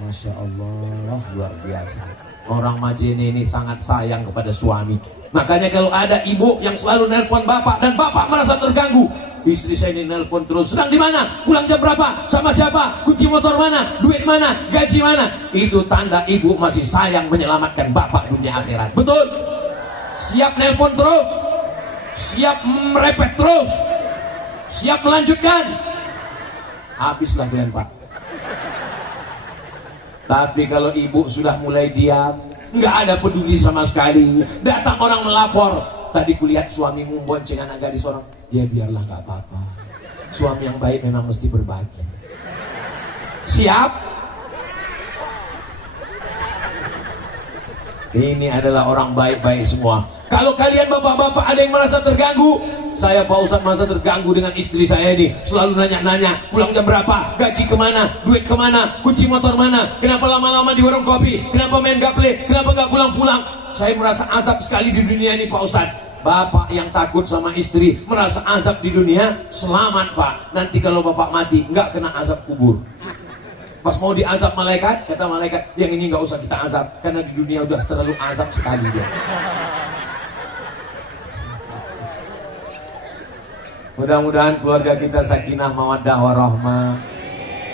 Masya Allah, luar biasa. Orang Majene ini sangat sayang kepada suami. Makanya kalau ada ibu yang selalu nelpon bapak dan bapak merasa terganggu, istri saya ini nelpon terus, sedang di mana? Pulang jam berapa? Sama siapa? Kunci motor mana? Duit mana? Gaji mana? Itu tanda ibu masih sayang menyelamatkan bapak dunia akhirat. Betul? Siap nelpon terus, siap merepet terus, siap melanjutkan. Habislah kalian Pak. Tapi kalau ibu sudah mulai diam, nggak ada peduli sama sekali, datang orang melapor, tadi kulihat suamimu bonceng anak gadis orang, ya biarlah nggak apa-apa. Suami yang baik memang mesti berbagi. Siap? Ini adalah orang baik-baik semua. Kalau kalian bapak-bapak ada yang merasa terganggu, saya Pak Ustadz merasa terganggu dengan istri saya ini. Selalu nanya-nanya, pulang jam berapa, gaji kemana, duit kemana, kunci motor mana, kenapa lama-lama di warung kopi, kenapa main gaple, kenapa nggak pulang-pulang. Saya merasa azab sekali di dunia ini Pak Ustadz. Bapak yang takut sama istri, merasa azab di dunia, selamat Pak. Nanti kalau bapak mati, nggak kena azab kubur. Pas mau diazab malaikat, kata malaikat, yang ini nggak usah kita azab, karena di dunia udah terlalu azab sekali dia. Mudah-mudahan keluarga kita sakinah mawaddah warahmah.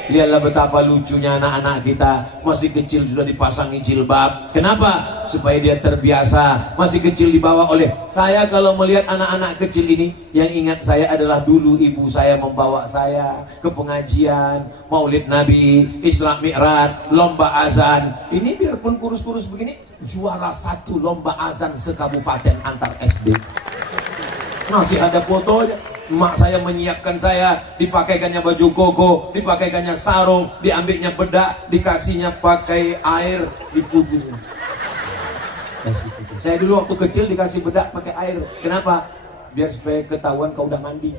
Lihatlah betapa lucunya anak-anak kita, masih kecil sudah dipasangi jilbab. Kenapa? Supaya dia terbiasa. Masih kecil dibawa oleh saya. Kalau melihat anak-anak kecil ini, yang ingat saya adalah dulu ibu saya membawa saya ke pengajian Maulid Nabi, Isra Mi'raj, lomba azan. Ini biarpun kurus-kurus begini, juara 1 lomba azan sekabupaten antar SD. Masih ada fotonya. Mak saya menyiapkan saya, dipakaikannya baju koko, dipakaikannya sarung, diambilnya bedak, dikasihnya pakai air, diputihnya. Saya dulu waktu kecil dikasih bedak pakai air. Kenapa? Biar supaya ketahuan kau udah mandi.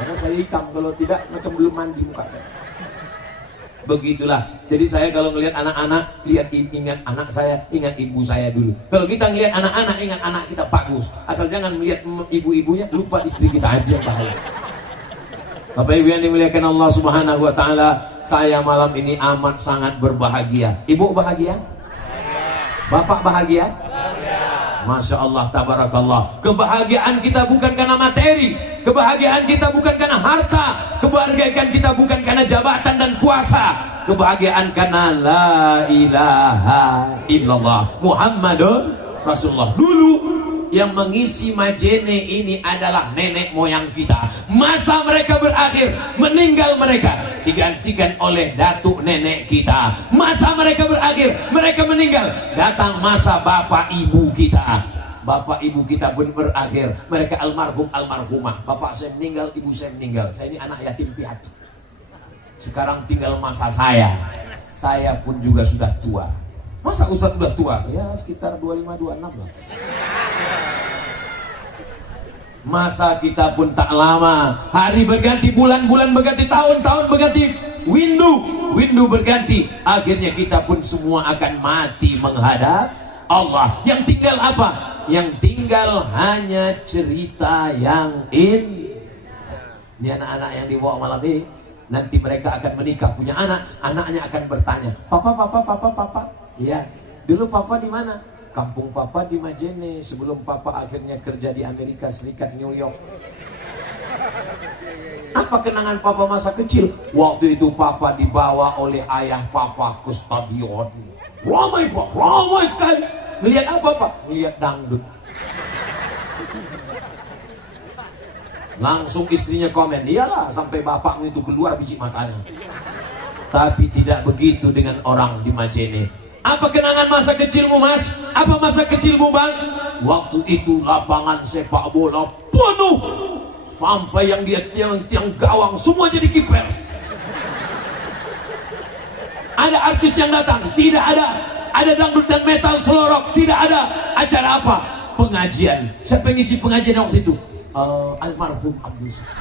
Karena saya hitam, kalau tidak macam belum mandi muka saya. Begitulah. Jadi saya kalau ngelihat anak-anak, ingat anak saya, ingat ibu saya dulu. Kalau kita ngelihat anak-anak, ingat anak kita bagus. Asal jangan melihat ibu-ibunya, lupa istri kita aja yang bahaya. Bapak Ibu yang dimuliakan Allah Subhanahu wa taala, saya malam ini amat sangat berbahagia. Ibu bahagia? Bapak bahagia? Masya Allah, tabarakallah. Kebahagiaan kita bukan karena materi, kebahagiaan kita bukan karena harta, kebahagiaan kita bukan karena jabatan dan kuasa, kebahagiaan karena la ilaha illallah Muhammadun Rasulullah. Dulu yang mengisi Majene ini adalah nenek moyang kita. Masa mereka berakhir, meninggal mereka, digantikan oleh datuk nenek kita. Masa mereka berakhir, mereka meninggal, datang masa bapak ibu kita. Bapak ibu kita pun berakhir, mereka almarhum almarhumah. Bapak saya meninggal, ibu saya meninggal. Saya ini anak yatim piatu. Sekarang tinggal masa saya. Saya pun juga sudah tua. Masa Ustadz sudah tua? Ya sekitar 25-26 lah. Masa kita pun tak lama. Hari berganti, bulan-bulan berganti, tahun-tahun berganti, windu berganti. Akhirnya kita pun semua akan mati menghadap Allah. Yang tinggal apa? Yang tinggal hanya cerita yang ini anak-anak yang dibawa malam ini. Nanti mereka akan menikah, punya anak. Anaknya akan bertanya, Papa. Iya, dulu Papa di mana? Kampung Papa di Majene, sebelum Papa akhirnya kerja di Amerika Serikat, New York. Apa kenangan Papa masa kecil? Waktu itu Papa dibawa oleh ayah Papa ke stadion. Ramai Pak, ramai sekali. Melihat apa Pak? Melihat dangdut. Langsung istrinya komen, iyalah sampai bapakmu itu keluar biji matanya. Tapi tidak begitu dengan orang di Majene. Apa kenangan masa kecilmu, Mas? Apa masa kecilmu, Bang? Waktu itu lapangan sepak bola penuh, sampai yang dia tiang-tiang gawang semua jadi kiper. Ada artis yang datang? Tidak ada. Ada dangdut dan metal selorok? Tidak ada. Acara apa? Pengajian. Siapa yang ngisi pengajian waktu itu? Almarhum Abdul Somad.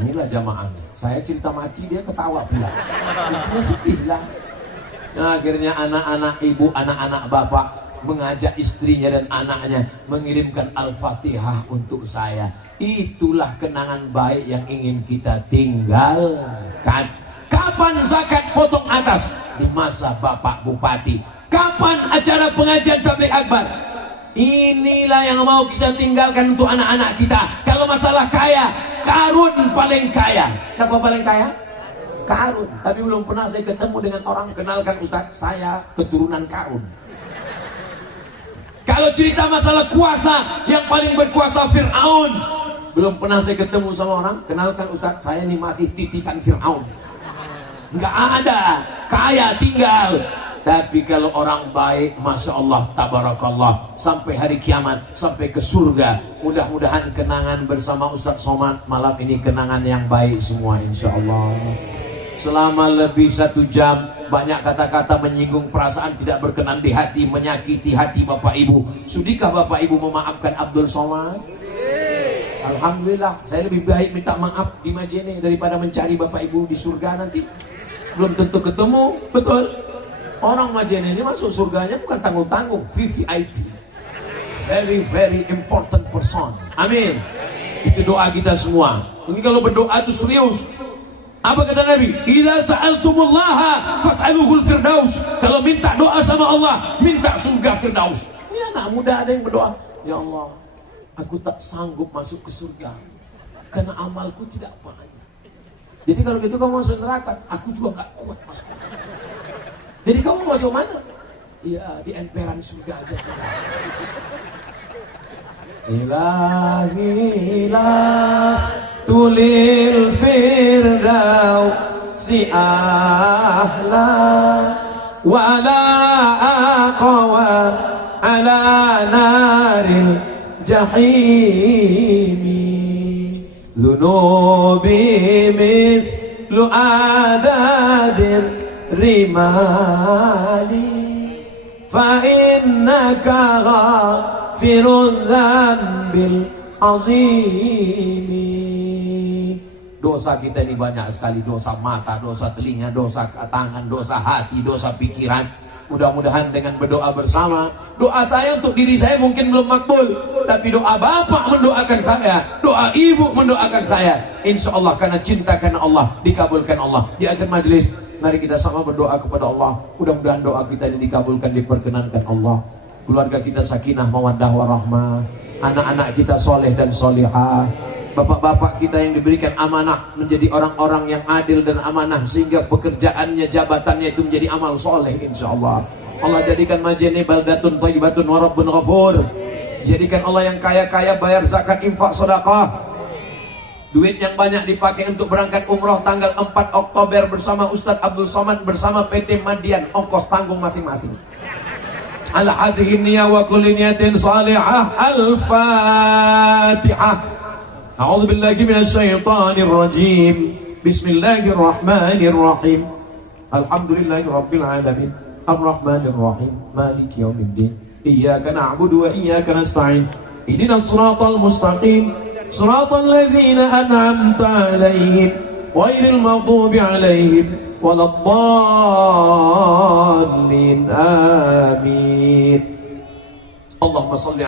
Inilah jamaahnya. Saya cerita mati, dia ketawa pula. Istrinya sedih lah. Nah, akhirnya anak-anak ibu, anak-anak bapak mengajak istrinya dan anaknya mengirimkan Al-Fatihah untuk saya. Itulah kenangan baik yang ingin kita tinggalkan. Kapan zakat potong atas? Di masa Bapak Bupati. Kapan acara pengajian tabligh akbar? Inilah yang mau kita tinggalkan untuk anak-anak kita. Kalau masalah kaya, Karun paling kaya. Siapa paling kaya? Karun. Tapi belum pernah saya ketemu dengan orang kenalkan, Ustaz, saya keturunan Karun. Kalau cerita masalah kuasa, yang paling berkuasa Fir'aun. Belum pernah saya ketemu sama orang, kenalkan, Ustaz, saya ini masih titisan Fir'aun. Enggak ada, kaya tinggal. Tapi kalau orang baik, Masya Allah, Tabarakallah, sampai hari kiamat, sampai ke surga. Mudah-mudahan kenangan bersama Ustadz Somad malam ini kenangan yang baik semua, insya Allah. Selama lebih 1 jam, banyak kata-kata menyinggung perasaan, tidak berkenan di hati, menyakiti hati Bapak Ibu. Sudikah Bapak Ibu memaafkan Abdul Somad? Alhamdulillah, saya lebih baik minta maaf di Majene daripada mencari Bapak Ibu di surga nanti. Belum tentu ketemu, betul. Orang Majene ini masuk surganya bukan tanggung-tanggung, VVIP, very very important person. Amin. Itu doa kita semua. Ini kalau berdoa itu serius. Apa kata Nabi? Idza sa'altumullaha fas'aluhul firdaus. Kalau minta doa sama Allah, minta surga firdaus. Ini anak muda ada yang berdoa, ya Allah, aku tak sanggup masuk ke surga karena amalku tidak banyak. Jadi kalau gitu kamu masuk neraka, aku juga gak kuat masuk. Jadi kamu masuk mana? Iya, di emperan surga aja. Ilahi tulil firdausi ahla wa la aqwa ala naril jahimi dhunubi mithlu adadir rimali fa innaka ghafirudz dzambil azimi. Dosa kita ini banyak sekali, dosa mata, dosa telinga, dosa tangan, dosa hati, dosa pikiran. Mudah-mudahan dengan berdoa bersama, doa saya untuk diri saya mungkin belum makbul, tapi doa bapak mendoakan saya, doa ibu mendoakan saya, insya Allah karena cinta karena Allah dikabulkan Allah. Di akhir majelis, mari kita sama berdoa kepada Allah. Mudah-mudahan doa kita ini dikabulkan, diperkenankan Allah. Keluarga kita sakinah, mawaddah, warahmah. Anak-anak kita soleh dan solihah. Bapak-bapak kita yang diberikan amanah menjadi orang-orang yang adil dan amanah, sehingga pekerjaannya, jabatannya itu menjadi amal soleh, insya Allah. Allah jadikan Majene baldatun thayyibatun wa rabbun ghafur. Jadikan Allah yang kaya-kaya bayar zakat, infak, sedekah. Duit yang banyak dipakai untuk berangkat umroh tanggal 4 Oktober bersama Ustadz Abdul Somad bersama PT Madian, ongkos tanggung masing-masing. Ala hadhihi niyah wa kulli niyatin salihah. Al-Fatihah. A'udzu billahi minasy syaithanir rajim. Bismillahirrahmanirrahim. Alhamdulillahirabbil alamin. Arrahmanir rahim. Maliki yaumiddin. Iyyaka na'budu wa iyyaka nasta'in. Ihdinas siratal mustaqim. Siratal ladzina an'amta 'alaihim ghairil maghdubi 'alaihim waladdallin. Amin. Allahumma shalli